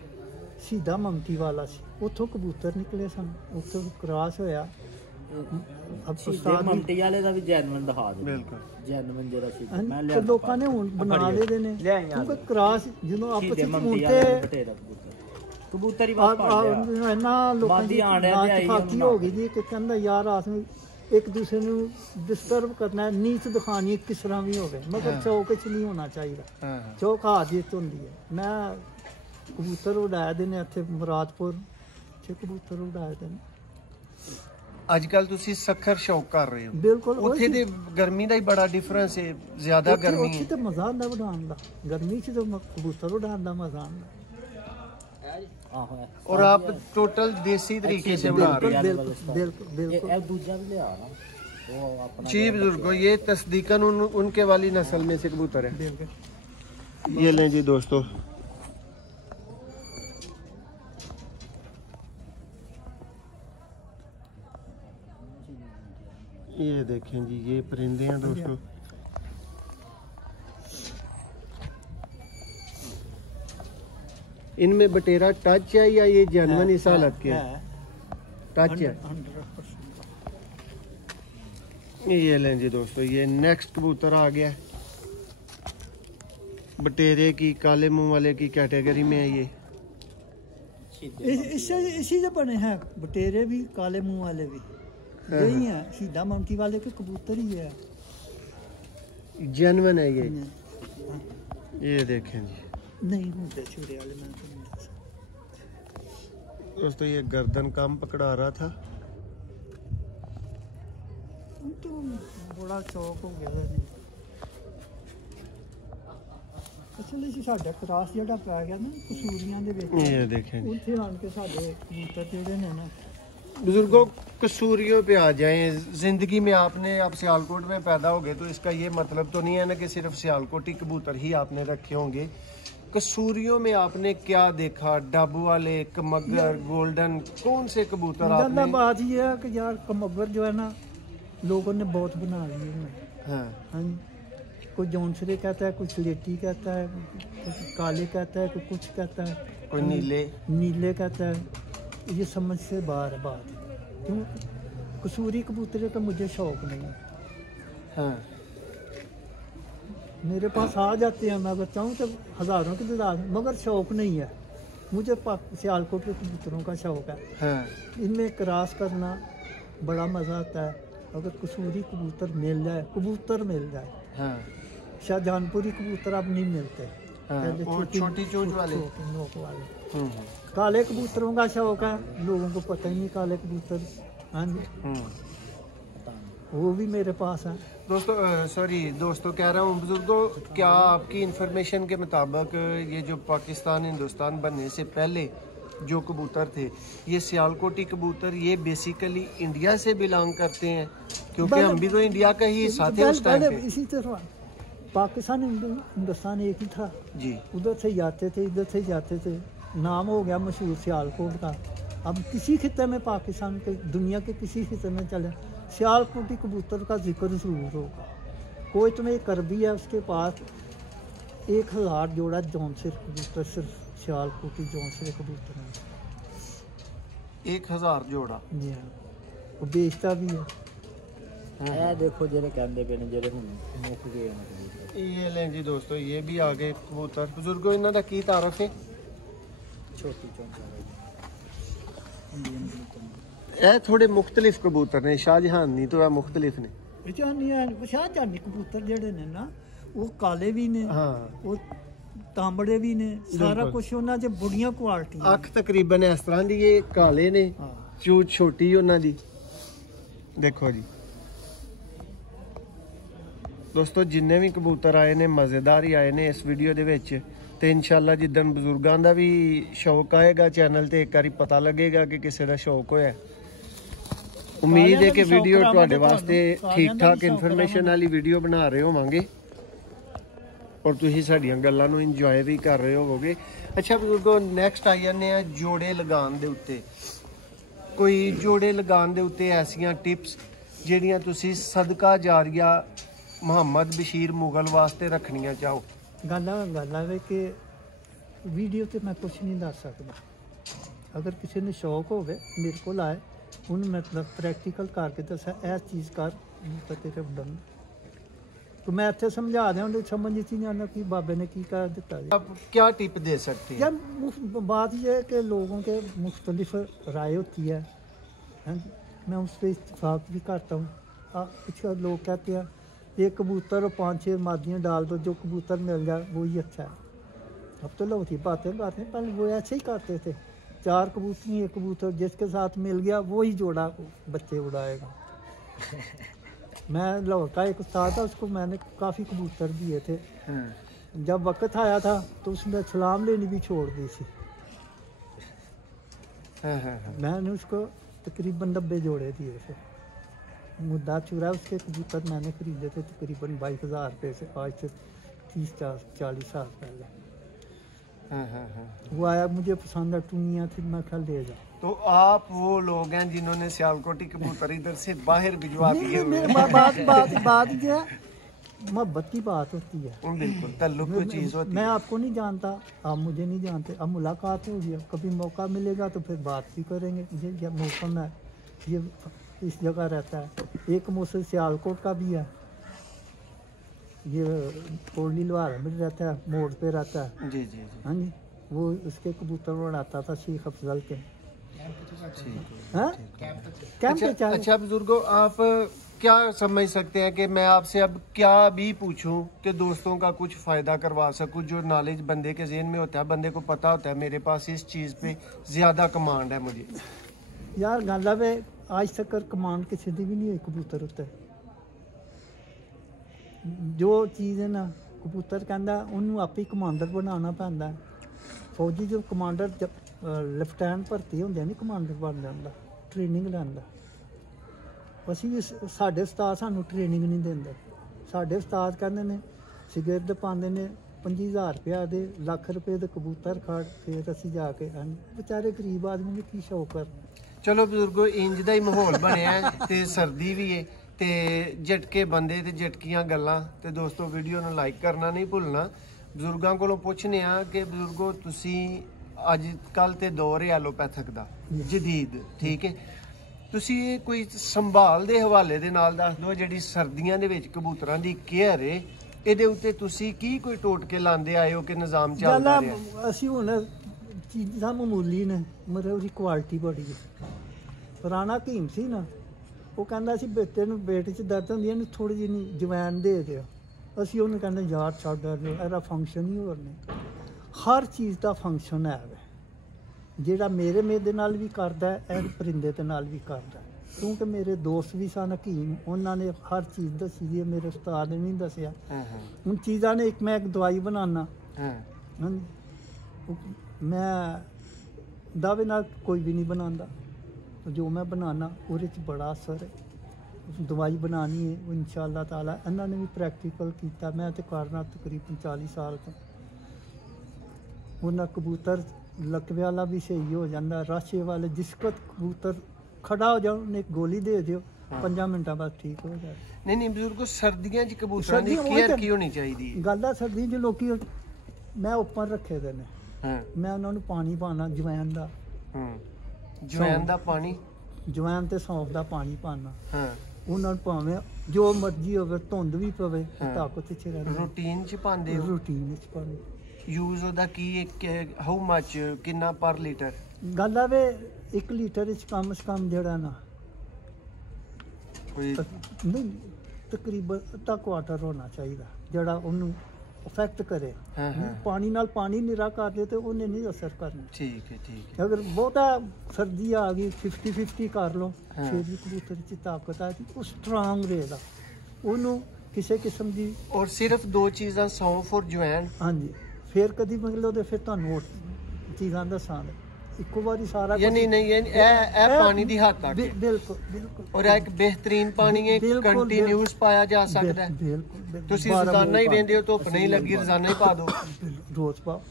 सीधा ममती वाला सी, उतों कबूतर निकले सन, उतों क्रॉस होया। अब उस्ताद ममटी वाले ਦਾ ਵੀ ਜੈਨੂਇਨ ਦਿਖਾ ਦੇ बिल्कुल ਜੈਨੂਇਨ ਜਿਹੜਾ ਸੀ ਮੈਂ ਤੇ ਲਿਆ ਲੋਕਾਂ ਨੇ ਹੁਣ ਬਣਾ ਲਏ ਨੇ, ਕਿਉਂਕਿ ਕ੍ਰਾਸ ਜਦੋਂ ਆਪਸ ਵਿੱਚ ਹੁਣ ਤੇ ਕਬੂਤਰ ਹੀ ਬਾਤ ਪਾ ਇਹਨਾਂ ਲੋਕਾਂ ਦੀ ਬਾਦੀ ਆਂਡਿਆਂ ਤੇ ਆਈ ਖਾਤੀ ਹੋ ਗਈ ਜੀ ਕਿ ਕਹਿੰਦਾ ਯਾਰ ਆਸ ਨੂੰ ਇੱਕ ਦੂਸਰੇ ਨੂੰ ਡਿਸਟਰਬ ਕਰਨਾ, ਨੀਚ ਦਿਖਾਣੀ ਕਿਸ ਤਰ੍ਹਾਂ ਵੀ ਹੋਵੇ, ਮਗਰ ਚੌਕ 'ਚ ਨਹੀਂ ਹੋਣਾ ਚਾਹੀਦਾ। हाँ ਚੌਕ ਹਾਜ਼ਰ ਹੁੰਦੀ ਹੈ। ਮੈਂ ਕਬੂਤਰ ਉਡਾਏ ਦੇ ਨੇ ਇੱਥੇ ਮੁਰਾਦਪੁਰ 'ਚ, ਕਬੂਤਰ ਉਡਾਏ ਦੇ ਨੇ। अजकल तुसी सखर शौक कर रहे हो, ਬਿਲਕੁਲ ਉੱਥੇ ਦੇ ਗਰਮੀ ਦਾ ਹੀ ਬੜਾ ਡਿਫਰੈਂਸ ਹੈ, ਜ਼ਿਆਦਾ ਗਰਮੀ ਉੱਥੇ ਹੈ। ਤੇ ਮਜ਼ਾ ਆਉਂਦਾ ਉਡਾਉਣ ਦਾ, ਗਰਮੀ 'ਚ ਤਾਂ ਕਬੂਤਰ ਉਡਾਉਣ ਦਾ ਮਜ਼ਾ ਆਉਂਦਾ। ਆਹੋ और आप टोटल देसी तरीके से उड़ा रहे हैं। बिल्कुल बिल्कुल बिल्कुल। ਇਹ ਦੂਜਾ ਵੀ ਲਿਆ ਨਾ ਉਹ ਆਪਣਾ जी बुजुर्गो, ये तस्दीकन उनके वाली नस्ल में से कबूतर है। बिल्कुल। ये लें जी दोस्तों, ये देखें जी, ये परिंदे हैं दोस्तों। इनमें बटेरा टच है या ये जेन्युइन इस हालत के है? टच है। 100%। ये लें जी दोस्तों, ये नेक्स्ट कबूतर आ गया है। बटेरे की, काले मुंह वाले की कैटेगरी में है ये। इसी से बने हैं बटेरे भी, काले मुंह वाले भी, यही है। सीधा मंकी वाले के कबूतर ही है, जेन्युइन है ये। ये देखें जी नहीं होते छुरे वाले। मैं तो नहीं दस दोस्तों, ये गर्दन कम पकड़ा रहा था। तो बड़ा शौक हो गया था। ਅਸਲ ਵਿੱਚ ਸਾਡਾ ਕ੍ਰਾਸ ਜਿਹੜਾ ਪੈ ਗਿਆ ਨਾ ਕਸੂਰੀਆਂ ਦੇ ਵਿੱਚ, ये देखें जी ਉੱਥੇ ਆਣ ਕੇ ਸਾਡੇ ਕਬੂतर ਜਿਹੜੇ ਨੇ ਨਾ। बुजुर्गों, कसूरियों पे आ जाएं। जिंदगी में आपने आप सियालकोट में पैदा हो गए तो इसका ये मतलब तो नहीं है ना कि सिर्फ सियालकोटी कबूतर ही आपने रखे होंगे। कसूरियों में आपने क्या देखा? डब वाले, कमगर, गोल्डन, कौन से कबूतर आपने? बात ये है कि यार कमगर जो है ना लोगों ने बहुत बना लिए हैं। हाँ हाँ, कोई जौनसरे कहता है, कोई स्लेटी कहता है, कोई काले कहता है, कोई कुछ कहता है, कोई नीले नीले कहता है। ये समझ से बाहर बात है। क्यों? कसूरी कबूतर का मुझे शौक नहीं है। हाँ मेरे पास आ जाते हैं, मैं अगर चाहूँ तो हज़ारों की तादाद, मगर शौक नहीं है मुझे। सियालकोट के कबूतरों का शौक है। हाँ इनमें क्रॉस करना बड़ा मज़ा आता है। अगर कसूरी कबूतर मिल जाए, कबूतर मिल जाए। हाँ शाहजहानपुरी कबूतर अब नहीं मिलते। हाँ, पहले और छोटी चोंच वाले। नोक वाले। हम्म, काले कबूतरों का शौक है, लोगों को पता ही नहीं काले कबूतर। हाँ जी, हम्म। वो भी मेरे पास है। दोस्तों सॉरी दोस्तों, कह रहा हूँ बुजुर्गों, क्या आपकी इंफॉर्मेशन के मुताबिक ये जो पाकिस्तान हिंदुस्तान बनने से पहले जो कबूतर थे, ये सियालकोटी कबूतर, ये बेसिकली इंडिया से बिलोंग करते हैं? क्योंकि हम भी तो इंडिया का ही हिस्सा थे उस टाइम पे। इसी तरह पाकिस्तान हिंदुस्तान एक ही था जी। उधर से जाते थे, इधर से जाते थे, नाम हो गया मशहूर सियालकोट का। अब किसी खिते में, पाकिस्तान के, दुनिया के किसी खिते में चले, सियालकोटी कबूतर का जिक्र जरूर होगा। कोई तुम्हें करबी है, उसके पास 1000 जोड़ा जौनसर कबूतर, सिर्फ सियालकोटी जौनसर कबूतर है। 1000 जोड़ा। जी हाँ, वो बेचता भी है। ਇਹ ਦੇਖੋ ਜਿਹੜੇ ਕਹਿੰਦੇ ਪਏ ਨੇ ਜਿਹੜੇ ਹੁਣ ਮੁੱਕ ਗਏ ਨੇ ਕਬੂਤਰ। ये लें जी दोस्तों, ये भी आ गए कबूतर। बुजुर्गों, इन्हों का की तारफ है? ਛੋਟੀ ਚੌਂਚਾ ਇਹ ਥੋੜੇ ਮੁxtਲਿਫ ਕਬੂतर ਨੇ, ਸ਼ਾਹਜਹਾਨ ਨਹੀਂ तो ਇਹ ਮੁxtਲਿਫ ਨੇ। शाहजहानी कबूतर ਜਿਹੜੇ ਨੇ ਨਾ, ਉਹ ਕਾਲੇ ਵੀ ਨੇ, ਹਾਂ, ਉਹ ਤਾਂਬੜੇ ਵੀ ਨੇ, ਸਾਰਾ ਬਿਲਕੁਲ। ਕੁਝ ਉਹਨਾਂ 'ਚ ਬੜੀਆਂ ਕੁਆਲਿਟੀਆਂ। ਅੱਖ ਤਕਰੀਬਨ ਇਸ ਤਰ੍ਹਾਂ ਦੀ, ਇਹ ਕਾਲੇ ਨੇ, ਹਾਂ, ਚੂਚ ਛੋਟੀ ਉਹਨਾਂ ਦੀ। ਦੇਖੋ ਜੀ ਦੋਸਤੋ, ਜਿੰਨੇ ਵੀ ਕਬੂਤਰ ਆਏ ਨੇ ਮਜ਼ੇਦਾਰ ਹੀ ਆਏ ਨੇ ਇਸ ਵੀਡੀਓ ਦੇ ਵਿੱਚ। ਤੇ ਇਨਸ਼ਾਅੱਲਾ ਜਿੱਦਣ ਬਜ਼ੁਰਗਾਂ ਦਾ ਵੀ ਸ਼ੌਕ ਆਏਗਾ ਚੈਨਲ ਤੇ, ਇੱਕ ਵਾਰੀ ਪਤਾ ਲੱਗੇਗਾ ਕਿ ਕਿਸੇ ਦਾ ਸ਼ੌਕ ਹੋਇਆ। ਉਮੀਦ ਹੈ ਕਿ ਵੀਡੀਓ ਤੁਹਾਡੇ ਵਾਸਤੇ ਠੀਕ ਠਾਕ ਇਨਫੋਰਮੇਸ਼ਨ ਵਾਲੀ ਵੀਡੀਓ ਬਣਾ ਰਹੇ ਹੋਵਾਂਗੇ ਔਰ ਤੁਸੀਂ ਸਾਡੀਆਂ ਗੱਲਾਂ ਨੂੰ ਇੰਜੋਏ ਵੀ ਕਰ ਰਹੇ ਹੋਵੋਗੇ। ਅੱਛਾ ਬਜ਼ੁਰਗੋ, ਨੈਕਸਟ ਆ ਜਾਂਦੇ ਆ ਜੋੜੇ ਲਗਾਉਣ ਦੇ ਉੱਤੇ। ਕੋਈ ਜੋੜੇ ਲਗਾਉਣ ਦੇ ਉੱਤੇ ਐਸੀਆਂ ਟਿਪਸ ਜਿਹੜੀਆਂ ਤੁਸੀਂ ਸਦਕਾ ਜਾਰੀਆ ਮੁਹੰਮਦ ਬਸ਼ੀਰ ਮੁਗਲ ਵਾਸਤੇ ਰੱਖਣੀਆਂ ਚਾਹੋ? ਗੱਲ ਹੈ ਕਿ ਵੀਡੀਓ ਤੇ ਮੈਂ ਕੁਛ ਨਹੀਂ ਦੱਸ ਸਕਦਾ। ਅਗਰ ਕਿਸੇ ਨੂੰ ਸ਼ੌਕ ਹੋਵੇ ਮੇਰੇ ਕੋਲ ਆਏ, ਉਹਨੂੰ ਮਤਲਬ ਪ੍ਰੈਕਟੀਕਲ ਕਰਕੇ ਦੱਸਾਂ ਇਹ ਚੀਜ਼ ਕਰ ਤਾਂ ਤੇਰੇ ਬਦਨ तो मैं ਇੱਥੇ ਸਮਝਾ ਦਿਆਂ, ਉਹਨੇ ਸਮਝ ਨਹੀਂ ਜਾना कि बाबे ने की कर देता है। आप क्या टिप दे सकते हैं? यार बात यह है कि लोगों के मुख्तलिफ राय होती है, मैं उस पर इत्तेफाक भी करता हूँ। कुछ लोग कहते हैं एक कबूतर और 5-6 मादियाँ डाल दो, जो कबूतर मिल जाए वही अच्छा है। अब तो लोग थी बातें पहले वो ऐसे ही करते थे, 4 कबूतर एक कबूतर जिसके साथ मिल गया वही जोड़ा बच्चे उड़ाएगा। मैं लाहौर का एक उस्ताद था, उसको मैंने काफ़ी कबूतर दिए थे। जब वक्त आया था तो उसने सलाम लेनी भी छोड़ दी थी। मैंने उसको तकरीबन 90 जोड़े दिए थे। मुद्दा चुरा उसके कबूतर मैंने खरीदे थे तकरीबन 22,000 रुपये से, आज से 30-40 साल पहले। वो आया, मुझे पसंद है, टूनिया थी, मैं कल ले जाऊँ। तो आप वो लोग हैं जिन्होंने सियालकोटी कबूतर इधर से बाहर भिजवा दिए हुए हैं। बात ये है, मोहब्बत की बात होती है। बिल्कुल, तल्लुक की चीज़ होती है। मैं आपको नहीं जानता, आप मुझे नहीं जानते, अब मुलाकात हो गई, कभी मौका मिलेगा तो फिर बात भी करेंगे। ये मौसम है, ये इस जगह रहता है। एक मौसम सियालकोट का भी है, ये कोटली लोहारा में रहता है, मोड़ पे रहता है। जी जी जी। हाँ जी, वो उसके कबूतर उड़ाता था शेख अफजल के। अच्छा बुजुर्गो, आप क्या समझ सकते हैं कि मैं आपसे अब क्या भी पूछूं कि दोस्तों का कुछ फ़ायदा करवा सकूं? जो नॉलेज बंदे के ज़हन में होता है, बंदे को पता होता है मेरे पास इस चीज़ पे ज़्यादा कमांड है मुझे। यार गल है, आज तक कमांड किसी की भी नहीं हुई कबूतर उत्ते। जो चीज़ है ना, कबूतर कहता उन्होंने आप ही कमांडर बनाना पैंदा है। फौजी जो कमांडर ਲੈਫਟੀਨੈਂਟ ਭਰਤੀ ਹੁੰਦੇ ਨਹੀਂ, ਕਮਾਂਡਰ ਬਣ ਜਾਂਦਾ, ਟ੍ਰੇਨਿੰਗ ਲੈਂਦਾ। ਅਸੀਂ ਸਾਡੇ ਉਸਤਾਦ ਸਾਨੂੰ ਟ੍ਰੇਨਿੰਗ ਨਹੀਂ ਦਿੰਦੇ। ਸਾਡੇ ਉਸਤਾਦ ਕਹਿੰਦੇ ਨੇ ਸਿਗਰਟ ਪਾਉਂਦੇ ਨੇ 25,000 ਰੁਪਇਆ ਦੇ, ਲੱਖ ਰੁਪਏ ਦੇ ਕਬੂਤਰ ਖੜ, ਫਿਰ ਅਸੀਂ ਜਾ ਕੇ ਵਿਚਾਰੇ ਗਰੀਬ ਆਦਮੀ ਨੇ ਕੀ ਸ਼ੌਕ ਕਰਨਾ। ਚਲੋ ਬਜ਼ੁਰਗੋ, ਇੰਜ ਦਾ ਹੀ ਮਾਹੌਲ ਬਣਿਆ ਤੇ ਸਰਦੀ ਵੀ ਹੈ ਤੇ ਝਟਕੇ ਬੰਦੇ ਤੇ ਝਟਕੀਆਂ ਗੱਲਾਂ। ਤੇ ਦੋਸਤੋ, ਵੀਡੀਓ ਨੂੰ ਲਾਈਕ ਕਰਨਾ ਨਹੀਂ ਭੁੱਲਣਾ। ਬਜ਼ੁਰਗਾਂ ਕੋਲੋਂ ਪੁੱਛਨੇ ਆ ਕਿ ਬਜ਼ੁਰਗੋ ਤੁਸੀਂ ਅੱਜ ਕੱਲ੍ਹ ਤੇ ਦੌਰ ਹੈ ਐਲੋਪੈਥਿਕ ਦਾ ਜਦੀਦ, ਠੀਕ ਹੈ, ਤੁਸੀਂ ਇਹ ਕੋਈ ਸੰਭਾਲ ਦੇ ਹਵਾਲੇ ਦੇ ਨਾਲ ਦੱਸ ਦਿਓ ਜਿਹੜੀ ਸਰਦੀਆਂ ਦੇ ਵਿੱਚ ਕਬੂਤਰਾਂ ਦੀ ਕੇਅਰ ਹੈ, ਇਹਦੇ ਉੱਤੇ ਤੁਸੀਂ ਕੀ ਕੋਈ ਟੋਟਕੇ ਲਾਉਂਦੇ ਆਏ ਹੋ ਕਿ ਨਿਜ਼ਾਮ ਚੱਲਦਾ ਰਿਹਾ? ਅਸੀਂ ਹੁਣ ਚੀਜ਼ਾਂ ਮਾਮੂਲੀ ਨੇ, ਮਤਲਬ ਉਹਦੀ ਕੁਆਲਿਟੀ ਬੜੀ ਹੈ। ਪੁਰਾਣਾ ਹਕੀਮ ਸੀ ਨਾ, ਉਹ ਕਹਿੰਦਾ ਸੀ ਬੇਟੇ ਨੂੰ, ਬੇਟੇ 'ਚ ਦਰਦ ਹੁੰਦੀ ਹੈ, ਇਹਨੂੰ ਥੋੜ੍ਹੀ ਜਿਹੀ ਜਵੈਣ ਦੇ ਦਿਓ। ਅਸੀਂ ਉਹਨੂੰ ਕਹਿੰਦੇ ਯਾਰ ਛੱਡ, ਇਹਦਾ ਫੰਕਸ਼ਨ ਹੀ ਹੋਰ ਨਹੀਂ। ਹਰ ਚੀਜ਼ ਦਾ ਫੰਕਸ਼ਨ ਹੈ, ਜਿਹੜਾ ਮੇਰੇ ਦੇ ਨਾਲ ਵੀ ਕਰਦਾ ਹੈ, ਇਹ ਪਰਿੰਦੇ ਦੇ ਨਾਲ ਵੀ ਕਰਦਾ। ਕਿਉਂਕਿ ਮੇਰੇ ਦੋਸਤ ਵੀ ਸਨ ਹਕੀਮ, ਉਹਨਾਂ ਨੇ ਹਰ ਚੀਜ਼ ਦੱਸੀ ਦੀ ਹੈ, ਮੇਰੇ ਉਸਤਾਦ ਨੇ ਨਹੀਂ ਦੱਸਿਆ। ਹੁਣ ਚੀਜ਼ਾਂ ਨੇ, ਮੈਂ ਇੱਕ ਦਵਾਈ ਬਣਾਉਣਾ, ਮੈਂ ਦਾਅਵੇ ਨਾਲ ਕੋਈ ਵੀ ਨਹੀਂ ਬਣਾਉਂਦਾ। ਜੋ ਮੈਂ ਬਣਾਉਣਾ ਉਹਦੇ 'ਚ ਬੜਾ ਅਸਰ ਹੈ। ਦਵਾਈ ਬਣਾਉਣੀ ਹੈ ਉਹ ਇਨਸ਼ਾਅੱਲਾ ਤਾਲਾ, ਇਹਨਾਂ ਨੇ ਵੀ ਪ੍ਰੈਕਟੀਕਲ ਕੀਤਾ। ਮੈਂ ਤਾਂ ਕਰਨਾ ਤਕਰੀਬਨ 40 ਸਾਲ ਤੋਂ। ਉਹਨਾਂ ਕਬੂਤਰ लकवे वाला भी सही हो जाता, राशे वाले जिसको कबूतर खड़ा हो जाओ, उन्हें एक गोली दे दियो, 5 मिनटों बाद ठीक हो जाए। नहीं बुजुर्गो, सर्दियों च कबूतरां दी केयर की होनी चाहिए? गल है सर्दियों च लोग मैं उपर रखे दे ने, मैं उन्होंने पानी पाना जवैन दा, जवैन दा पानी, जवैन ते सौंफ दा पानी पाना। उन्होंने भावें जो मर्जी होवे, धुंध भी पवे, ताकत च रहे। रूटीन च पांदे हो? रूटीन च पांदे। यूज ਉਹਦਾ ਕੀ ਹਾਊ ਮੱਚ, ਕਿੰਨਾ ਪਰ ਲੀਟਰ? ਗੱਲ ਆ ਵੇ 1 ਲੀਟਰ ਵਿੱਚ ਕਮ ਸੇ ਕਮ ਜਿਹੜਾ ਨਾ ਕੋਈ ਨਹੀਂ, ਤਕਰੀਬਨ ਅੱਧਾ ਕੁਆਟਰ ਹੋਣਾ ਚਾਹੀਦਾ, ਜਿਹੜਾ ਉਹਨੂੰ ਇਫੈਕਟ ਕਰੇ। ਪਾਣੀ ਨਾਲ ਪਾਣੀ ਨਿਰਾ ਕਰ ਦੇ ਤੇ ਉਹਨੇ ਨਹੀਂ ਅਸਰ ਕਰਨਾ। ਠੀਕ ਹੈ, ਠੀਕ ਹੈ। ਅਗਰ ਬਹੁਤਾ ਸਰਦੀ ਆ ਗਈ 50-50 ਕਰ ਲਓ, ਫਿਰ ਵੀ ਕਬੂਤਰ 'ਚ ਤਾਕਤ ਆ ਗਈ, ਉਹ ਸਟਰੋਂਗ ਰਹੇਗਾ। ਉਹਨੂੰ ਕਿਸੇ ਕਿਸਮ ਦੀ, ਔਰ ਸਿਰਫ 2 ਚੀਜ਼ਾਂ, ਸੌਂਫ ਔਰ ਜਵੈਨ। ਹਾਂਜੀ, ਫਿਰ ਕਦੀ ਮੰਗ ਲਓ ਤੇ ਫਿਰ ਤੁਹਾਨੂੰ ਚੀਜ਼ਾਂ ਦੱਸਾਂਗੇ ਇੱਕੋ ਵਾਰੀ ਸਾਰਾ। ਯਾਨੀ ਨਹੀਂ, ਇਹ ਪਾਣੀ ਦੀ ਹੱਦ ਤੱਕ ਬਿਲਕੁਲ ਬਿਲਕੁਲ, ਔਰ ਇੱਕ ਬਿਹਤਰੀਨ ਪਾਣੀ ਹੈ, ਕੰਟੀਨਿਊਸ ਪਾਇਆ ਜਾ ਸਕਦਾ ਹੈ। ਬਿਲਕੁਲ। ਤੁਸੀਂ ਰੋਜ਼ਾਨਾ ਹੀ ਰਹਿੰਦੇ ਹੋ, ਧੁੱਪ ਨਹੀਂ ਲੱਗੀ, ਰੋਜ਼ਾਨਾ ਹੀ ਪਾ ਦਿਓ, ਰੋਜ਼ ਪਾਓ।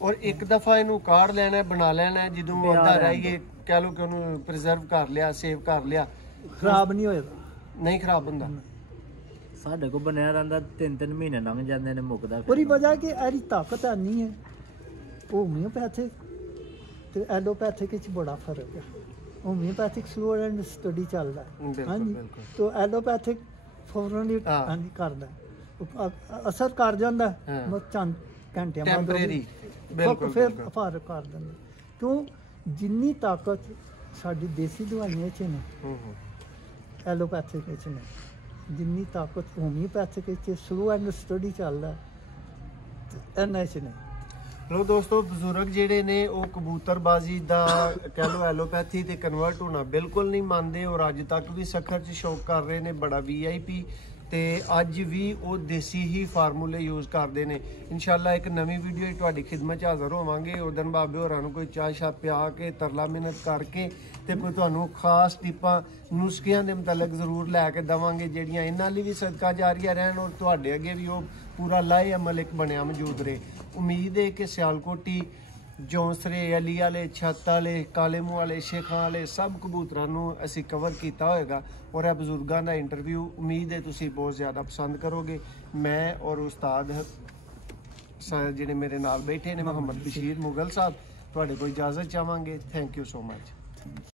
ਔਰ ਇੱਕ ਦਫਾ ਇਹਨੂੰ ਕਾੜ ਲੈਣਾ, ਬਣਾ ਲੈਣਾ, ਜਦੋਂ ਪਿਆ ਅੱਧਾ ਰਹਿਣ ਰਹਿ ਗਏ ਕਹਿ ਲਓ ਕਿ ਉਹਨੂੰ ਪ੍ਰੀਜ਼ਰਵ ਕਰ ਲਿਆ, ਸੇਵ ਕਰ ਲਿਆ, ਖਰਾਬ ਨਹੀਂ ਹੋਏਗਾ। ਨਹੀਂ ਖਰਾਬ ਹੁੰਦਾ। ਸਾਡੇ ਕੋਲ ਬਣਿਆ ਰਹਿੰਦਾ 3-3 ਮਹੀਨੇ ਲੰਘ ਜਾਂਦੇ ਨੇ, ਮੁੱਕਦਾ ਉਹਦੀ ਵਜ੍ਹਾ ਕਿ ਇਹਦੀ ਤਾਕਤ ਨਹੀਂ ਹੈ। ਹੋਮਿਓਪੈਥਿਕ ਤੇ ਐਲੋਪੈਥਿਕ ਵਿੱਚ ਬੜਾ ਫਰਕ ਹੈ। ਹੋਮਿਓਪੈਥਿਕ ਸਲੋ ਐਂਡ ਸਟੱਡੀ ਚੱਲਦਾ ਹੈ, ਬਿਲਕੁਲ, ਹਾਂਜੀ, ਬਿਲਕੁਲ। ਤੇ ਐਲੋਪੈਥਿਕ ਫੌਰਨ ਹੀ ਹਾਂ। ਹਾਂਜੀ ਕਰਦਾ, ਅਸਰ ਕਰ ਜਾਂਦਾ ਹਾਂ। ਬਸ ਚੰਦ ਘੰਟਿਆਂ ਬਾਅਦ ਉਹ ਟੈਂਪਰੇਰੀ, ਬਿਲਕੁਲ ਫਿਰ ਬਿਲਕੁਲ। ਫਰਕ ਕਰ ਦਿੰਦਾ। ਕਿਉਂ? ਜਿੰਨੀ ਤਾਕਤ ਸਾਡੀ ਦੇਸੀ ਦਵਾਈਆਂ 'ਚ ਨੇ, ਹੂੰ ਹੂੰ ਐਲੋਪੈਥਿਕ ਵਿੱਚ ਨੇ, ਜਿੰਨੀ ਤਾਕਤ ਹੋਮਿਓਪੈਥਿਕ ਵਿੱਚ ਸਲੋ ਐਂਡ ਸਟੱਡੀ ਚੱਲਦਾ ਤੇ ਇਹਨਾਂ 'ਚ ਨਹੀਂ। ਲੋ ਦੋਸਤੋ, ਬਜ਼ੁਰਗ ਜਿਹੜੇ ਨੇ ਉਹ ਕਬੂਤਰਬਾਜ਼ੀ ਦਾ ਕਹਿ ਲਓ ਐਲੋਪੈਥੀ ਤੇ ਕਨਵਰਟ ਹੋਣਾ ਬਿਲਕੁਲ ਨਹੀਂ ਮੰਨਦੇ, ਔਰ ਅੱਜ ਤੱਕ ਵੀ ਸਖਰ 'ਚ ਸ਼ੌਕ ਕਰ ਰਹੇ ਨੇ, ਬੜਾ VIP, ਤੇ ਅੱਜ ਵੀ ਉਹ ਦੇਸੀ ਹੀ ਫਾਰਮੂਲੇ ਯੂਜ਼ ਕਰਦੇ ਨੇ। ਇਨਸ਼ਾਅੱਲਾ ਇੱਕ ਨਵੀਂ ਵੀਡੀਓ ਤੁਹਾਡੀ ਖਿਦਮਤ 'ਚ ਹਾਜ਼ਰ ਹੋਵਾਂਗੇ। ਉਦਨ ਬਾਬੇ ਹੋਰਾਂ ਨੂੰ ਕੋਈ ਚਾਹ ਸ਼ਾਹ ਪਿਆ ਕੇ ਤਰਲਾ ਮਿਹਨਤ ਕਰਕੇ ਤੇ ਕੋਈ ਤੁਹਾਨੂੰ ਖਾਸ ਟਿਪਾਂ ਨੁਸਖਿਆਂ ਦੇ ਮੁਤਲਕ ਜ਼ਰੂਰ ਲੈ ਕੇ ਦੇਵਾਂਗੇ, ਜਿਹੜੀਆਂ ਇਹਨਾਂ ਲਈ ਵੀ ਸਦਕਾ ਜਾਰੀਆਂ ਰਹਿਣ ਔਰ ਤੁਹਾਡੇ ਅੱਗੇ ਵੀ ਉਹ ਪੂਰਾ ਲਾਹੇ ਅਮਲ ਇੱਕ ਬਣਿਆ ਮੌਜੂਦ ਰਹੇ। ਉਮੀਦ ਹੈ ਕਿ ਸਿਆਲਕੋਟੀ, ਜੌਂਸਰੇ, ਅਲੀ ਵਾਲੇ, ਛੱਤ ਵਾਲੇ, ਕਾਲੇ ਮੂੰਹ ਵਾਲੇ, ਸ਼ੇਖਾਂ ਵਾਲੇ ਸਭ ਕਬੂਤਰਾਂ ਨੂੰ ਅਸੀਂ ਕਵਰ ਕੀਤਾ ਹੋਏਗਾ, ਔਰ ਇਹ ਬਜ਼ੁਰਗਾਂ ਦਾ ਇੰਟਰਵਿਊ ਉਮੀਦ ਹੈ ਤੁਸੀਂ ਬਹੁਤ ਜ਼ਿਆਦਾ ਪਸੰਦ ਕਰੋਗੇ। ਮੈਂ ਔਰ ਉਸਤਾਦ ਜਿਹੜੇ ਮੇਰੇ ਨਾਲ ਬੈਠੇ ਨੇ ਮੁਹੰਮਦ ਬਸ਼ੀਰ ਮੁਗਲ ਸਾਹਿਬ, ਤੁਹਾਡੇ ਕੋਲ ਇਜਾਜ਼ਤ ਚਾਹਾਂਗੇ। Thank you so much.